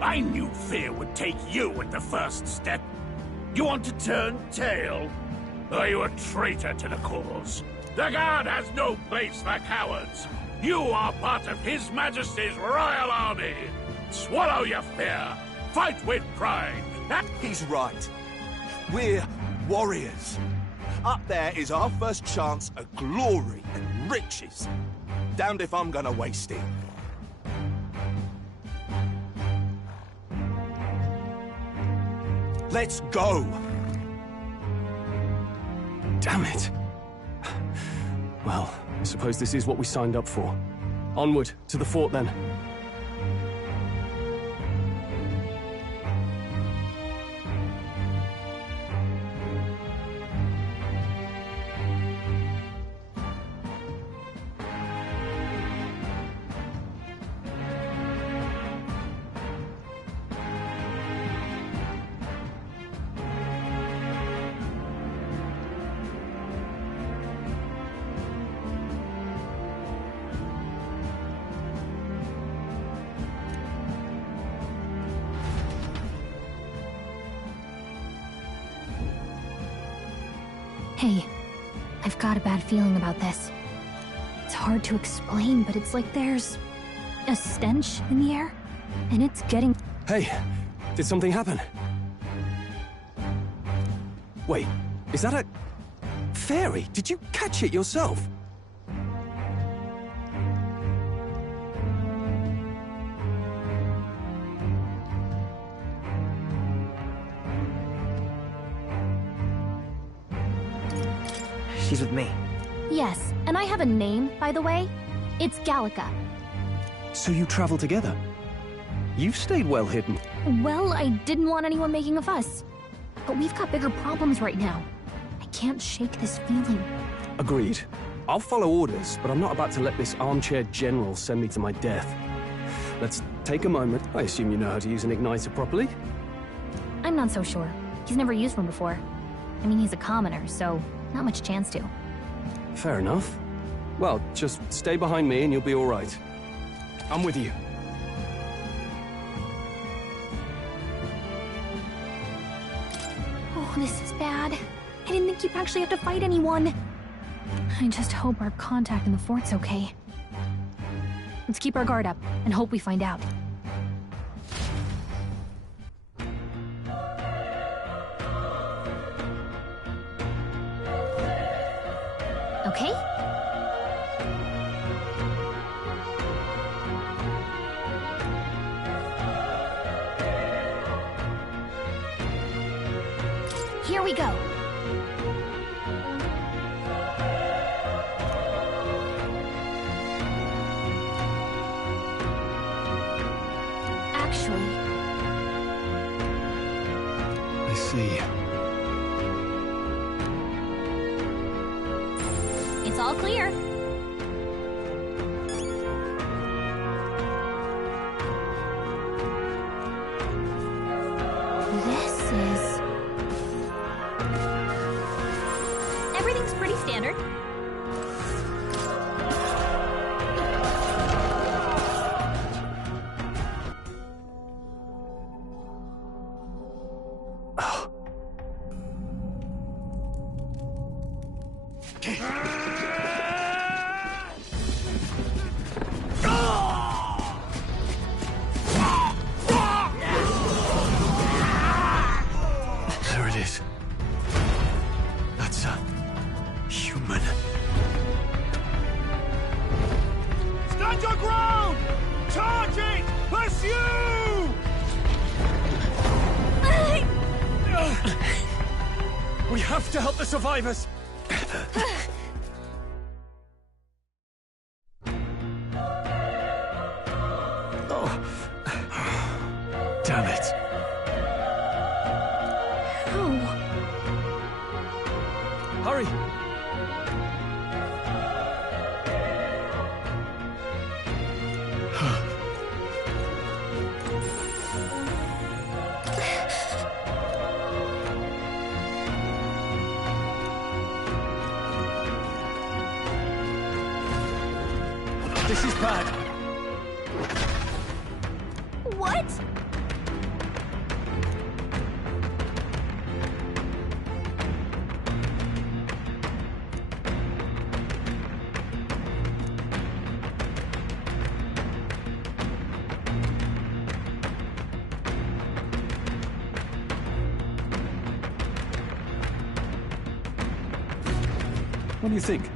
I knew fear would take you at the first step. You want to turn tail? Are you a traitor to the cause? The Guard has no place for cowards. You are part of His Majesty's Royal Army. Swallow your fear. Fight with pride. He's right. We're warriors. Up there is our first chance at glory and riches. Damned if I'm gonna waste it. Let's go! Damn it. Well, I suppose this is what we signed up for. Onward, to the fort then. Hey, I've got a bad feeling about this. It's hard to explain, but it's like there's a stench in the air, and it's getting... Hey, did something happen? Wait, is that a... fairy? Did you catch it yourself? She's with me. Yes, and I have a name, by the way. It's Gallica. So you travel together? You've stayed well hidden. Well, I didn't want anyone making a fuss. But we've got bigger problems right now. I can't shake this feeling. Agreed. I'll follow orders, but I'm not about to let this armchair general send me to my death. Let's take a moment. I assume you know how to use an igniter properly? I'm not so sure. He's never used one before. I mean, he's a commoner, so not much chance to. Fair enough. Well, just stay behind me and you'll be all right. I'm with you. Oh, this is bad. I didn't think you'd actually have to fight anyone. I just hope our contact in the fort's okay. Let's keep our guard up and hope we find out. Okay? Here we go. Actually... I see. It's all clear. This is... Everything's pretty standard. There it is. That's a... human. Stand your ground! Charging! Pursue! No! We have to help the survivors! Oh. Damn it. How? Hurry! This is bad. What? What do you think?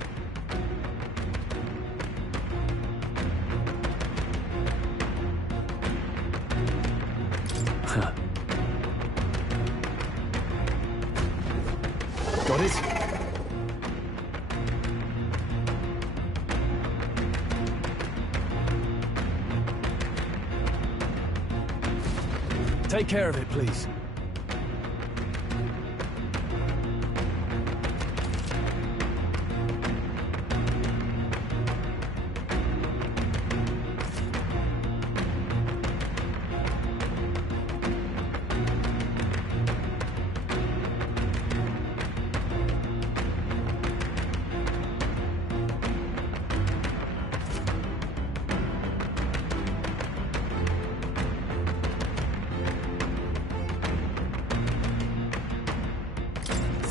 Huh. Got it? Take care of it, please.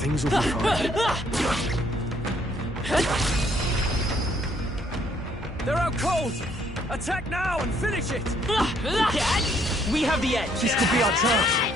Things will be fine. They're out cold! Attack now and finish it! We have the edge! This could be our chance!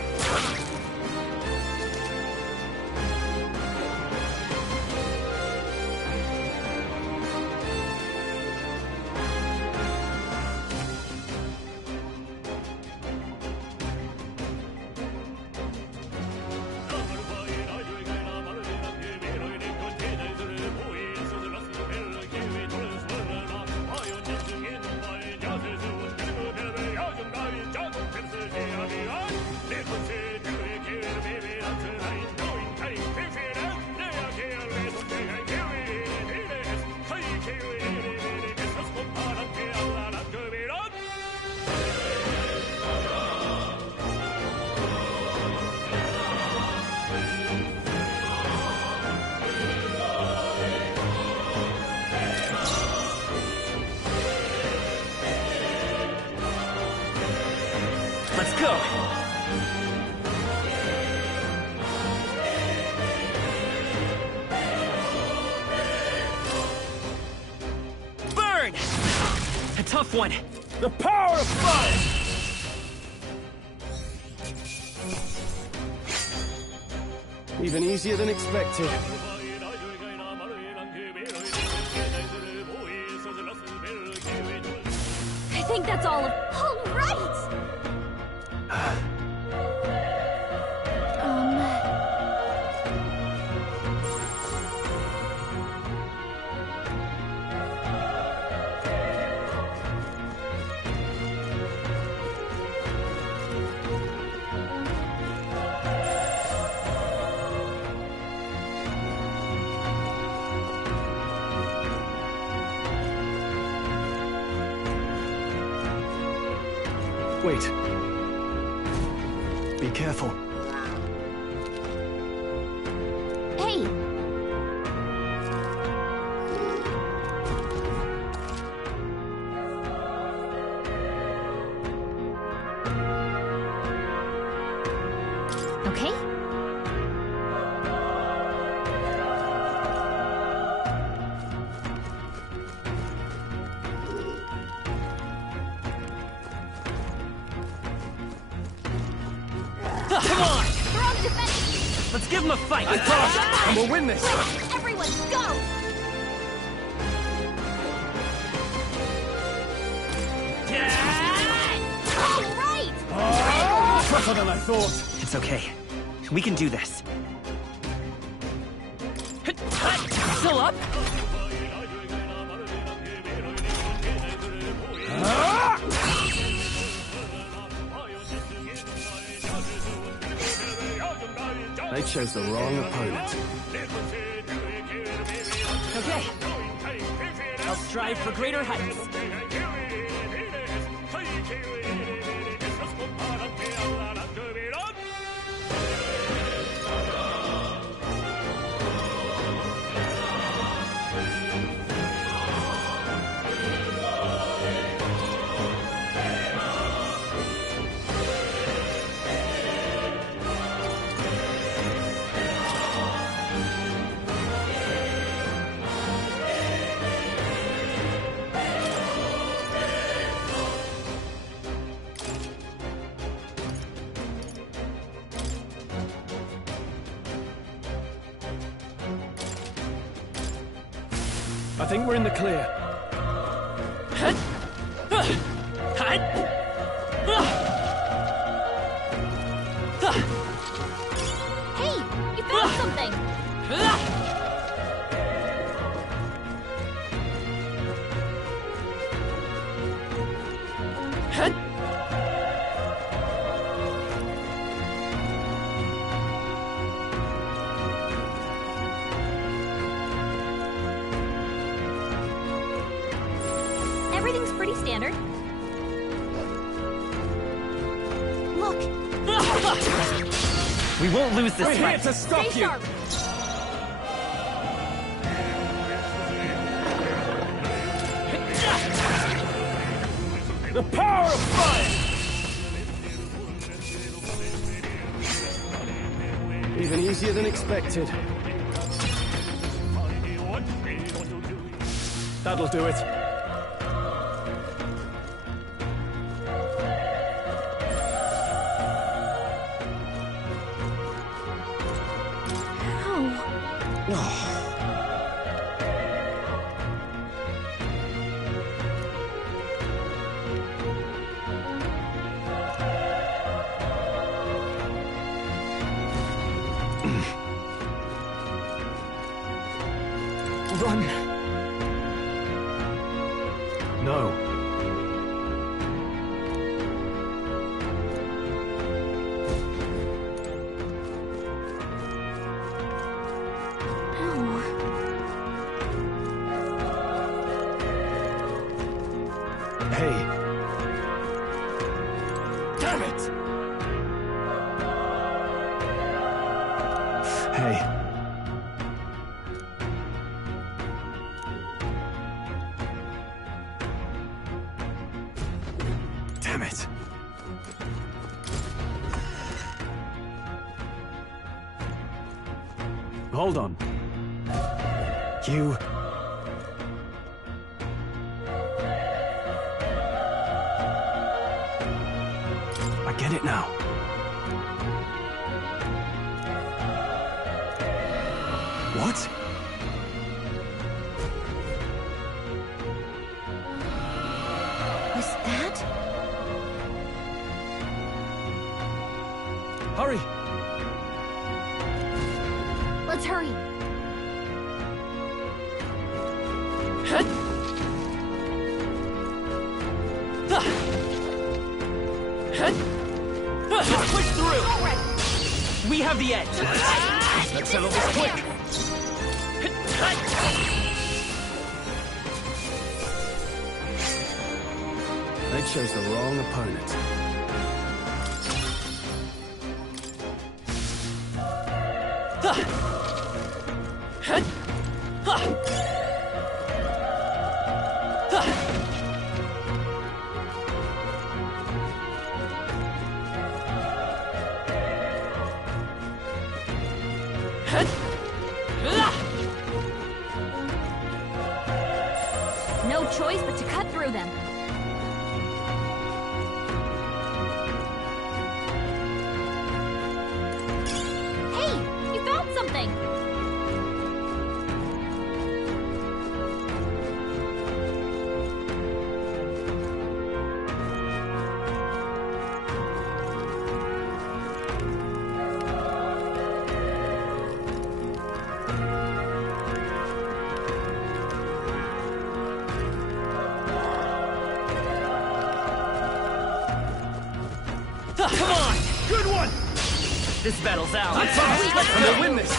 Let's go! Burn! A tough one. The power of fire! Even easier than expected. I think that's all of... All right! Wait. Be careful. Hey! Okay? Come on! We're on defense! Let's give him a fight! I cross! And we'll win this! Everyone, go! Tougher than I thought. It's okay. We can do this. Still up? They chose the wrong opponent. Okay. I'll strive for greater heights. I think we're in the clear. Hey, you found something! Everything's pretty standard. Look! We won't lose this We're fight. here to stop Stay you! sharp! The power of fire! Even easier than expected. That'll do it. Run. No. Hey. Damn it! Hey. Damn it. Hold on. You... I get it now. What? Was that? Hurry! Let's hurry. Push through! We have the edge! Let's settle this quick! They chose the wrong opponent. No choice but to cut through them. Hey, you found something! Come on! Good one! This battle's out. I'm gonna win this!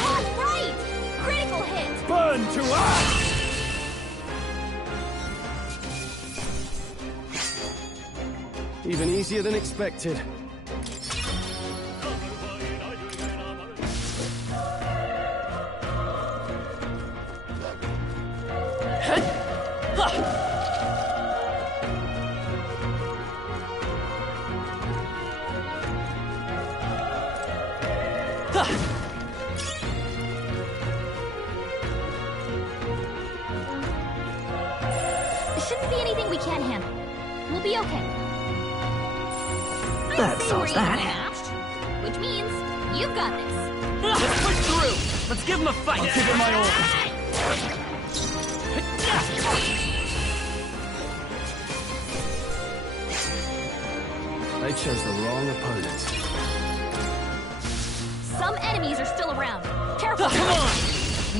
All right! Critical hit! Burn to ash! Even easier than expected. Shouldn't be anything we can't handle. We'll be okay. That Say solves we're that. evenly matched, which means you've got this. Let's push through! Let's give him a fight! I'll give it my all. They chose the wrong opponent. Some enemies are still around. Careful! Come on!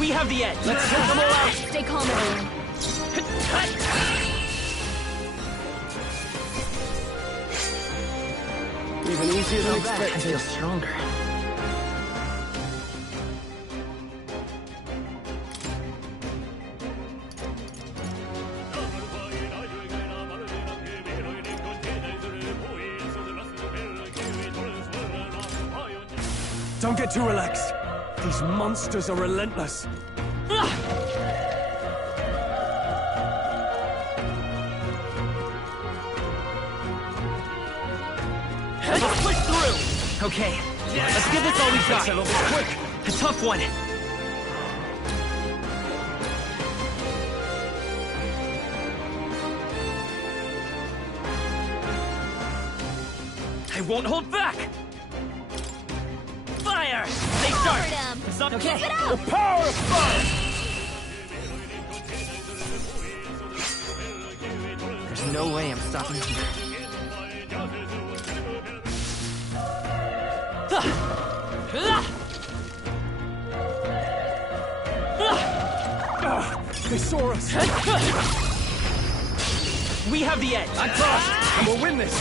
We have the edge! Let's take them all out! Stay calm, everyone. Even easier than I expected. feel stronger. Don't get too relaxed. These monsters are relentless. Let's push through! Okay, let's give this all we got. Settle this quick. A tough one. I won't hold back! Fire! Stay sharp! Covered him. It's not Keep okay. it up. The power of fire! There's no way I'm stopping here. They saw us. We have the edge. I'm fast, and we'll win this.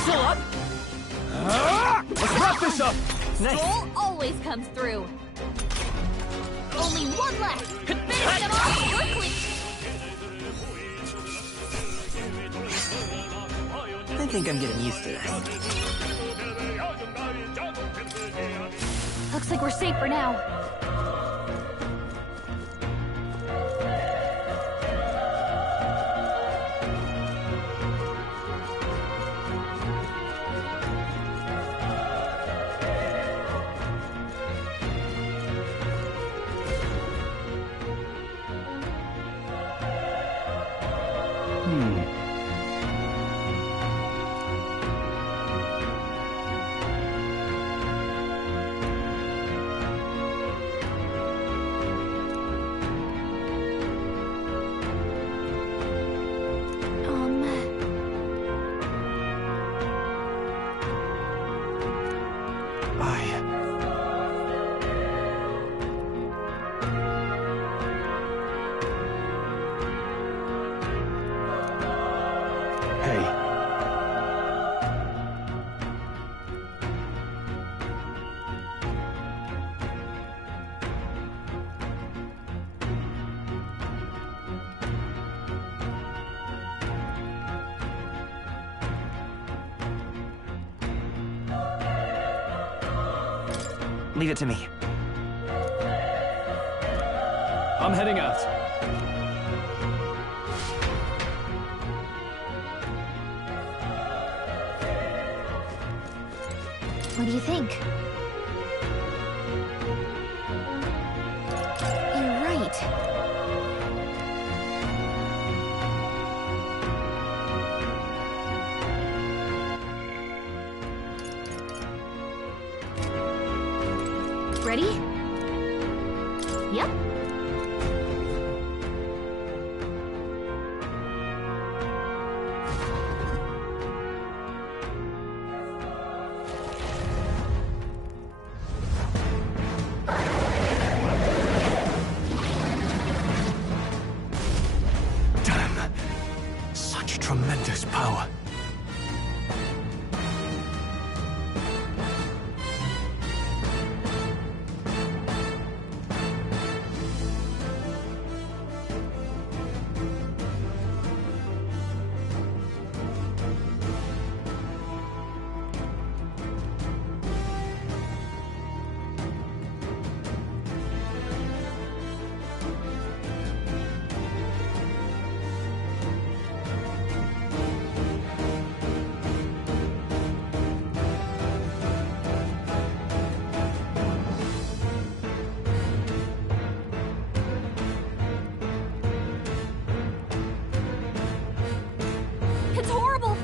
Still up? Let's wrap this up. Soul always comes through. Only one left. Finish them off. We're clean. I think I'm getting used to this. Looks like we're safe for now. Leave it to me. I'm heading out. What do you think? You're right. Ready? Yep. tremendous power. It's horrible!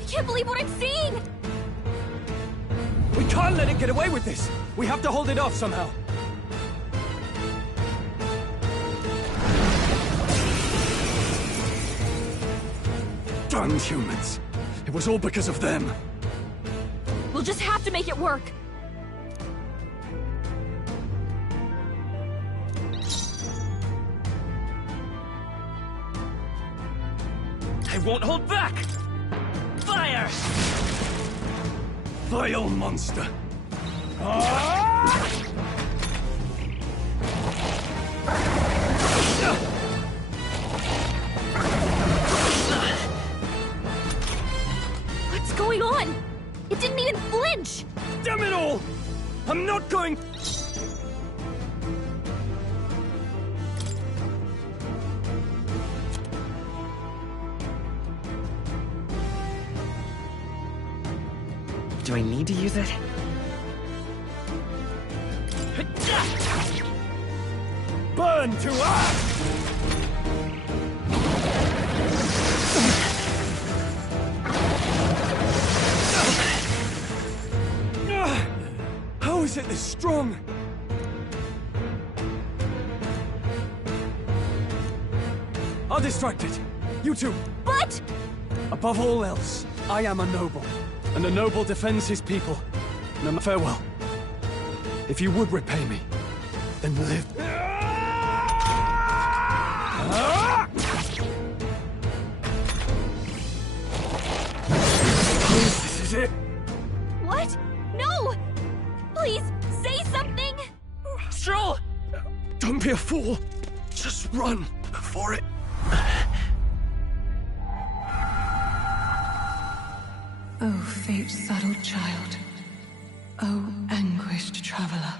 I can't believe what I'm seeing! We can't let it get away with this! We have to hold it off somehow. Darn humans. It was all because of them. We'll just have to make it work. I won't hold back! Fire! Vile monster! What's going on? It didn't even flinch! Damn it all! I'm not going... Do I need to use it? Burn to ash! How is it this strong? I'll distract it. You two. But... Above all else, I am a noble. And a noble defends his people. No, farewell. If you would repay me, then live. This is it. What? No! Please, say something! Stroll! Don't be a fool. Just run for it. Oh, fate-saddled child. Oh, anguished traveler.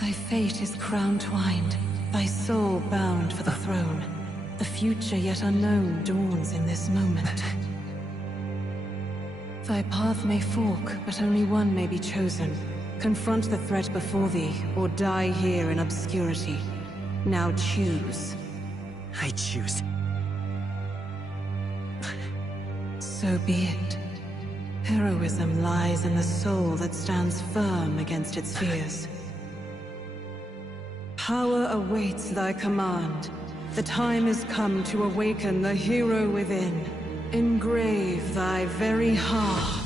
Thy fate is crown-twined, thy soul bound for the throne. The future yet unknown dawns in this moment. Thy path may fork, but only one may be chosen. Confront the threat before thee, or die here in obscurity. Now choose. I choose. So be it. Heroism lies in the soul that stands firm against its fears. Power awaits thy command. The time is come to awaken the hero within. Engrave thy very heart.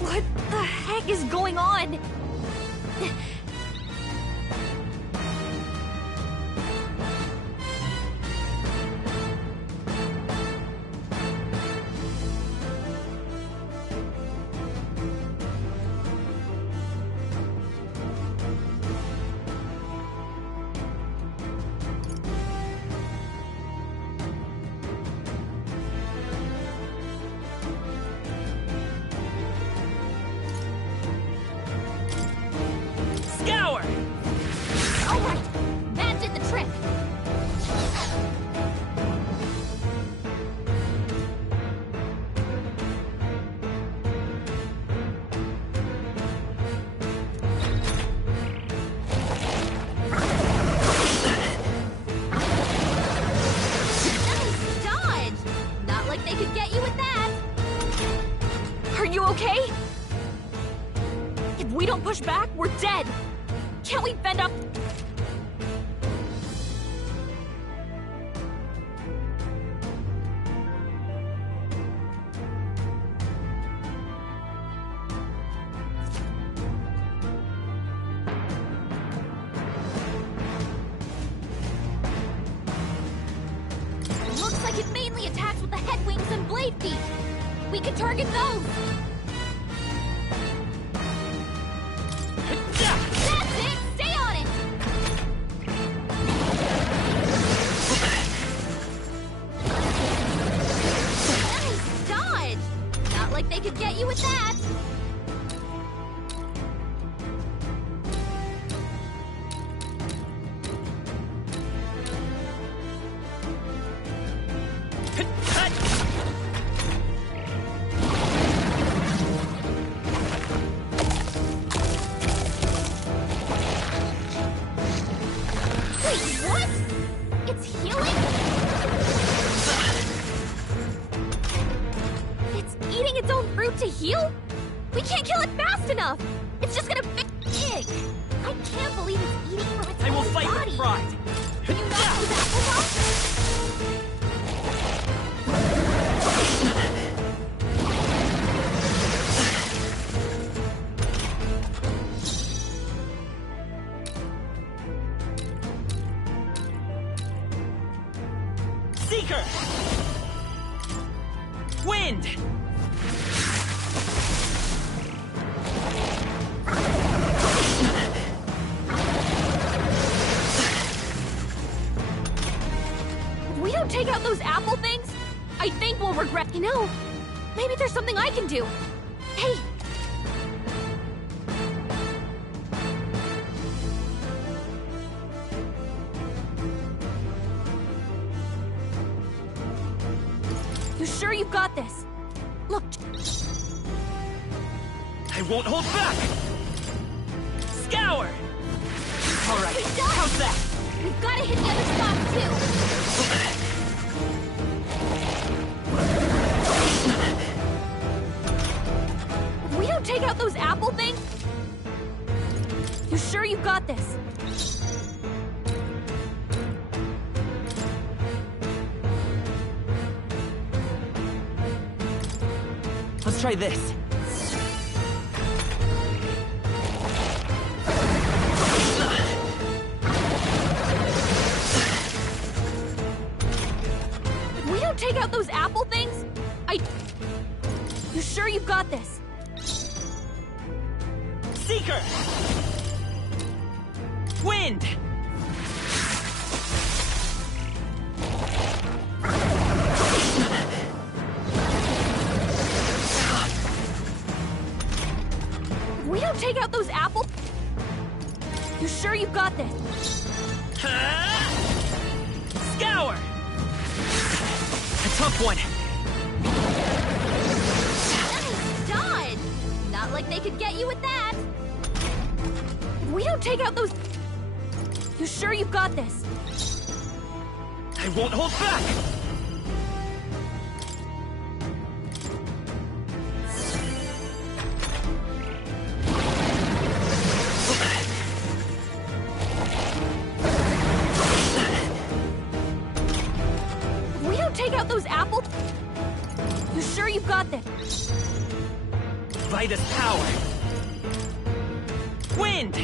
What the heck is going on? push back, we're dead. Can't we bend up? Looks like it mainly attacks with the head wings and blade feet. We can target those. That's it! Stay on it! Nice dodge! Not like they could get you with that. To heal? We can't kill it fast enough! It's just gonna big! I can't believe it's eating from its I will own fight body. with pride! Can you not use applesauce? Seeker! Wind! We don't take out those apple things? I think we'll regret. You know, maybe there's something I can do. Hey! You sure you've got this? Look. I won't hold back! Scour! Alright, how's that? We've got to hit the other spot, too. If we don't take out those apple things? You sure you've got this? Let's try this. If we don't take out those apple things? You sure you've got this? Seeker! Wind! If we don't take out those apple... You sure you've got this? Scour! A tough one. Nice dodge! Not like they could get you with that. If we don't take out those... You sure you've got this? I won't hold back! If we don't take out those apple... You sure you've got this? Vitus power. Wind!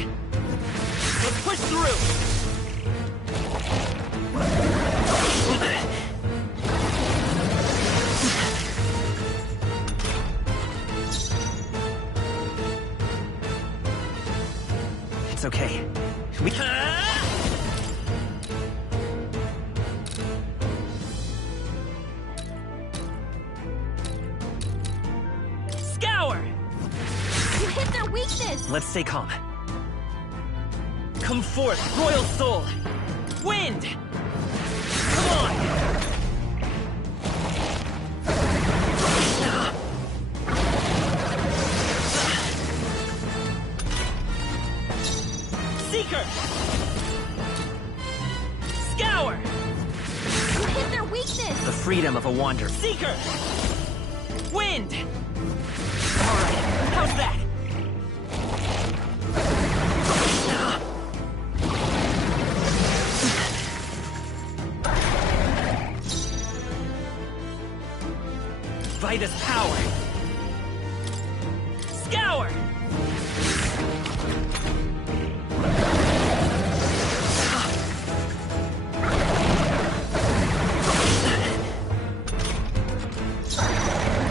Let's push through! It's okay. We... Scour! You hit their weakness! Let's stay calm. Come forth, royal soul! Wind! Come on! Seeker! Scour! You hit their weakness! The freedom of a wanderer. Seeker! Wind! Alright, how's that? deny this power. Scour!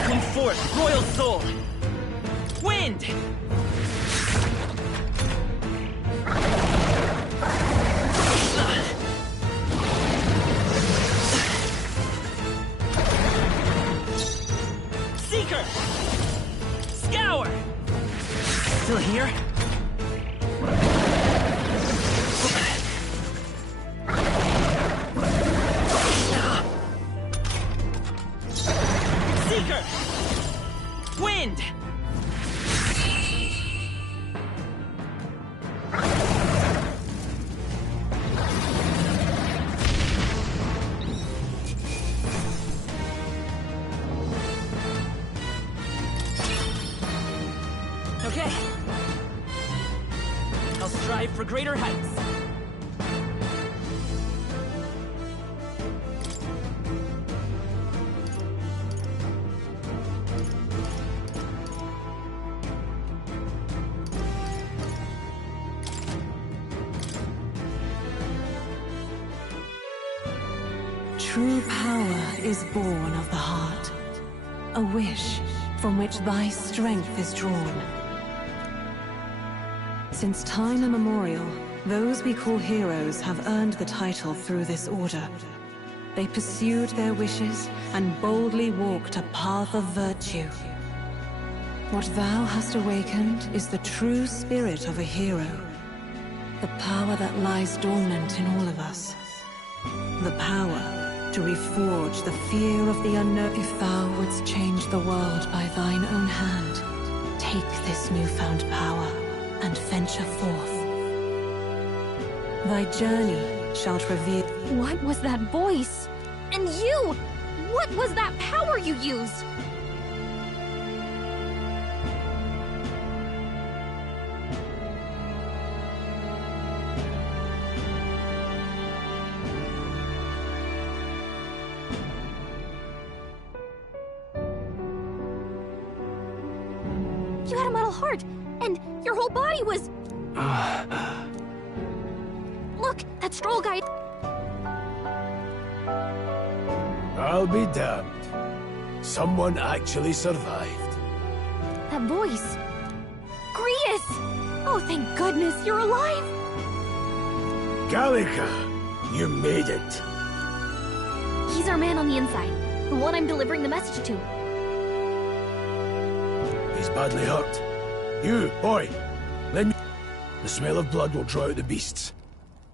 Come forth, royal soul! Wind! Seeker! Scour! Still here? Seeker! Wind! Okay. I'll strive for greater heights. True power is born of the heart, a wish from which thy strength is drawn. Since time immemorial, those we call heroes have earned the title through this order. They pursued their wishes and boldly walked a path of virtue. What thou hast awakened is the true spirit of a hero, the power that lies dormant in all of us, the power to reforge the fear of the unknown. If thou wouldst change the world by thine own hand, take this newfound power and venture forth. Thy journey shalt reveal... What was that voice? And you! What was that power you used? You had a metal heart, and your whole body was... Look, that stroll guy... I'll be damned. Someone actually survived. That voice... Grius! Oh, thank goodness, you're alive! Gallica, you made it. He's our man on the inside, the one I'm delivering the message to. He's badly hurt. You, boy, lend me... The smell of blood will draw out the beasts.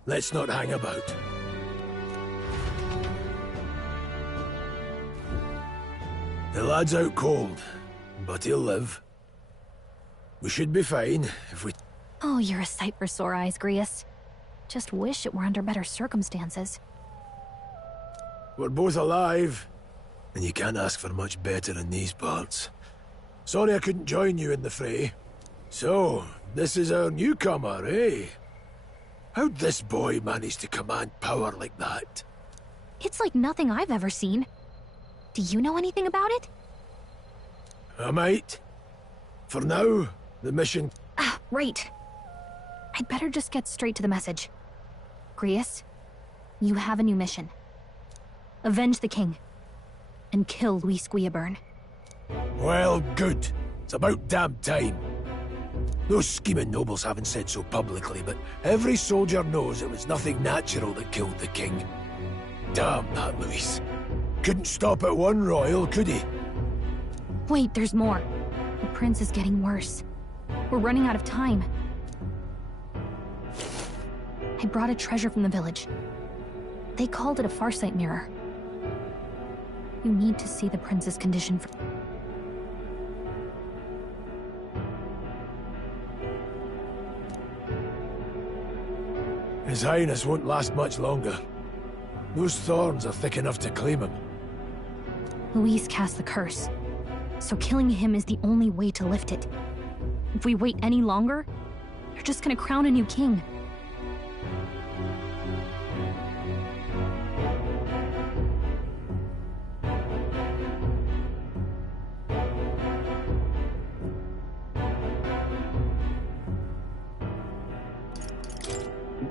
Let's not hang about. The lad's out cold, but he'll live. We should be fine if we... Oh, you're a sight for sore eyes, Grius. Just wish it were under better circumstances. We're both alive, and you can't ask for much better in these parts. Sorry I couldn't join you in the fray. So, this is our newcomer, eh? How'd this boy manage to command power like that? It's like nothing I've ever seen. Do you know anything about it? I might. For now, the mission... Ah, right. I'd better just get straight to the message. Grius, you have a new mission. Avenge the king. And kill Luis Guillaburn. Well, good. It's about damn time. Those scheming nobles haven't said so publicly, but every soldier knows it was nothing natural that killed the king. Damn that Luis. Couldn't stop at one royal, could he? Wait, there's more. The prince is getting worse. We're running out of time. I brought a treasure from the village. They called it a farsight mirror. You need to see the prince's condition for... His Highness won't last much longer. Those thorns are thick enough to claim him. Luis cast the curse, so killing him is the only way to lift it. If we wait any longer, they're just gonna crown a new king.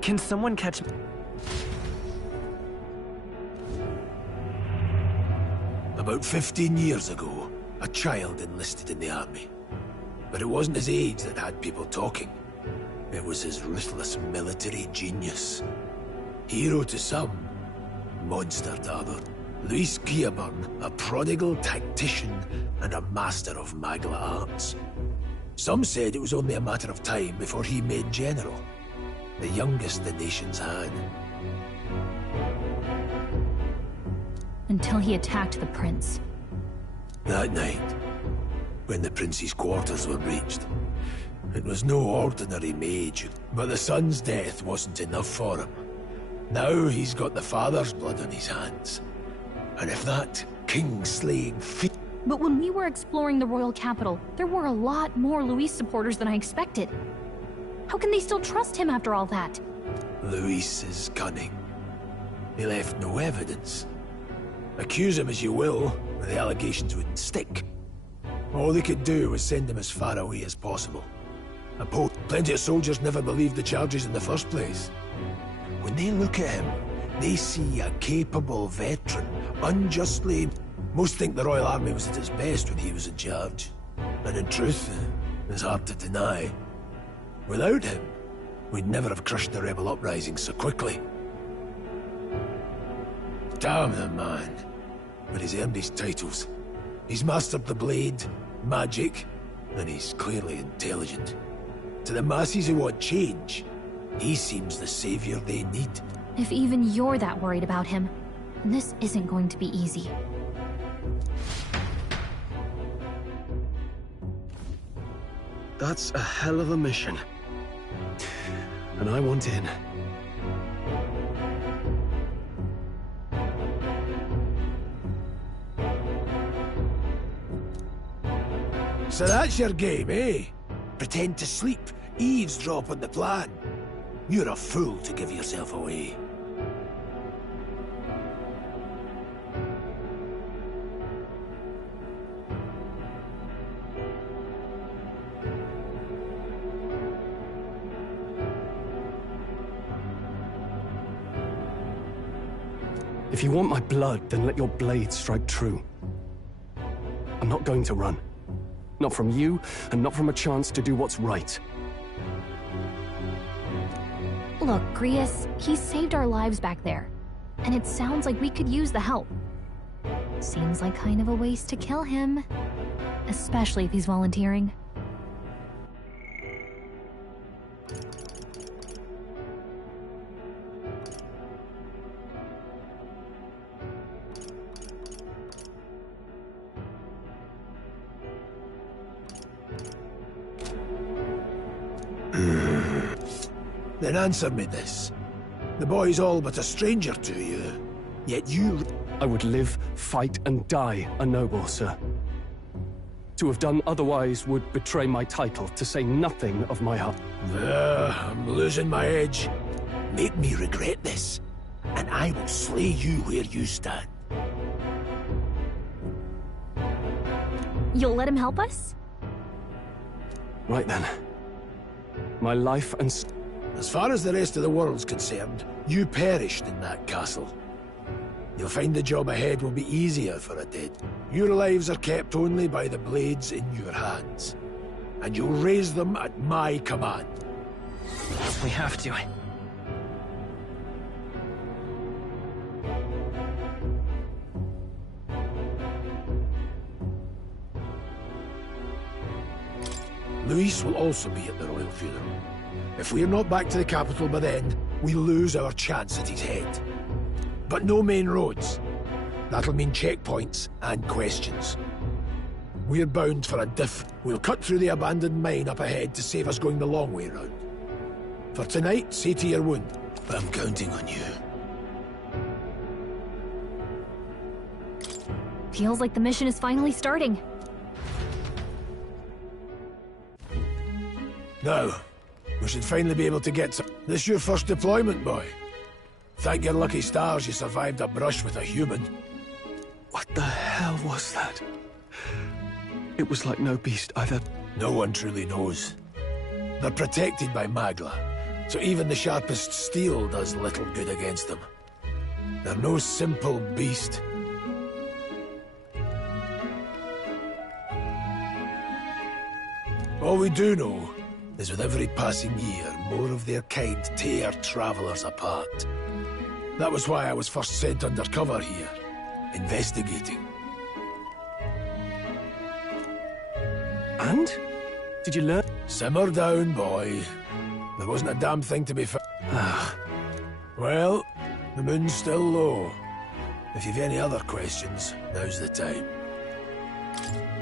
Can someone catch... About 15 years ago, a child enlisted in the army. But it wasn't his age that had people talking. It was his ruthless military genius. Hero to some, monster to others. Luis Guillermin, a prodigal tactician and a master of Magla arts. Some said it was only a matter of time before he made general, the youngest the nations had. Until he attacked the prince. That night, when the prince's quarters were breached, it was no ordinary mage, but the son's death wasn't enough for him. Now he's got the father's blood on his hands. And if that king-slaying feat... But when we were exploring the royal capital, there were a lot more Luis supporters than I expected. How can they still trust him after all that? Luis is cunning. He left no evidence. Accuse him as you will, the allegations wouldn't stick. All they could do was send him as far away as possible. And plenty of soldiers never believed the charges in the first place. When they look at him, they see a capable veteran, unjustly... Most think the Royal Army was at its best when he was in charge. And in truth, it's hard to deny. Without him, we'd never have crushed the rebel uprising so quickly. Damn the man. But he's earned his titles. He's mastered the blade, magic, and he's clearly intelligent. To the masses who want change, he seems the savior they need. If even you're that worried about him, then this isn't going to be easy. That's a hell of a mission. And I want in. So that's your game, eh? Pretend to sleep, eavesdrop on the plan. You're a fool to give yourself away. If you want my blood, then let your blade strike true. I'm not going to run. Not from you, and not from a chance to do what's right. Look, Grius, he saved our lives back there. And it sounds like we could use the help. Seems like kind of a waste to kill him. Especially if he's volunteering. Then answer me this. The boy's all but a stranger to you, yet you... I would live, fight, and die a noble, sir. To have done otherwise would betray my title, to say nothing of my heart. I'm losing my edge. Make me regret this, and I will slay you where you stand. You'll let him help us? Right then. My life and... As far as the rest of the world's concerned, you perished in that castle. You'll find the job ahead will be easier for a dead. Your lives are kept only by the blades in your hands. And you'll raise them at my command. We have to. Luis will also be at the royal funeral. If we're not back to the capital by then, we lose our chance at his head. But no main roads. That'll mean checkpoints and questions. We're bound for a diff. We'll cut through the abandoned mine up ahead to save us going the long way round. For tonight, see to your wound. I'm counting on you. Feels like the mission is finally starting. Now, we should finally be able to get some... This your first deployment, boy. Thank your lucky stars you survived a brush with a human. What the hell was that? It was like no beast I've ever... No one truly knows. They're protected by Magla, so even the sharpest steel does little good against them. They're no simple beast. All we do know is with every passing year, more of their kind tear travelers apart. That was why I was first sent undercover here, investigating. And? Did you learn? Simmer down, boy. There wasn't a damn thing to be found. Well, the moon's still low. If you've any other questions, now's the time.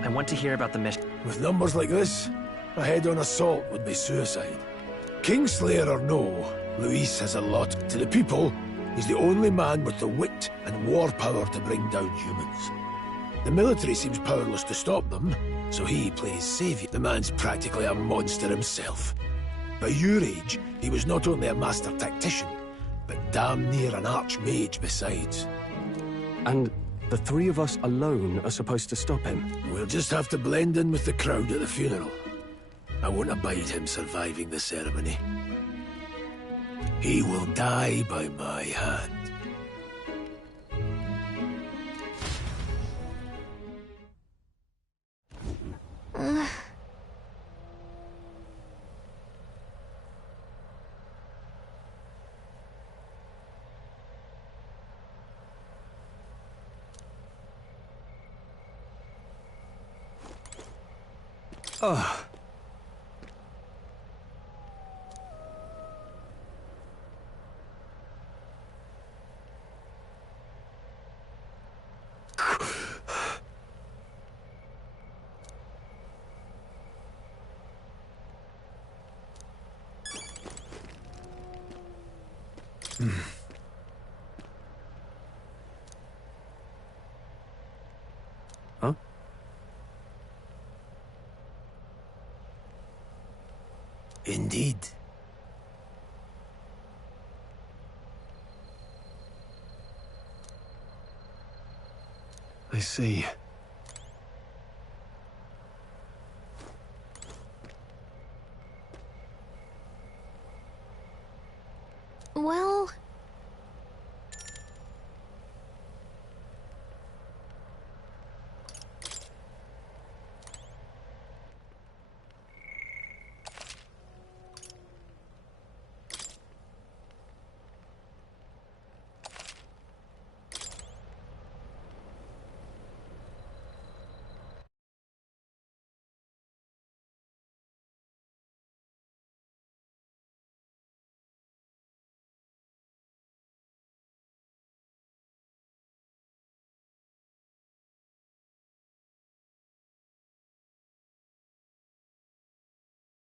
I want to hear about the mission. With numbers like this, a head-on assault would be suicide. Kingslayer or no, Luis has a lot. To the people, he's the only man with the wit and war power to bring down humans. The military seems powerless to stop them, so he plays savior. The man's practically a monster himself. By your age, he was not only a master tactician, but damn near an archmage besides. And the three of us alone are supposed to stop him? We'll just have to blend in with the crowd at the funeral. I won't abide him surviving the ceremony. He will die by my hand. Oh. Huh? Indeed. I see.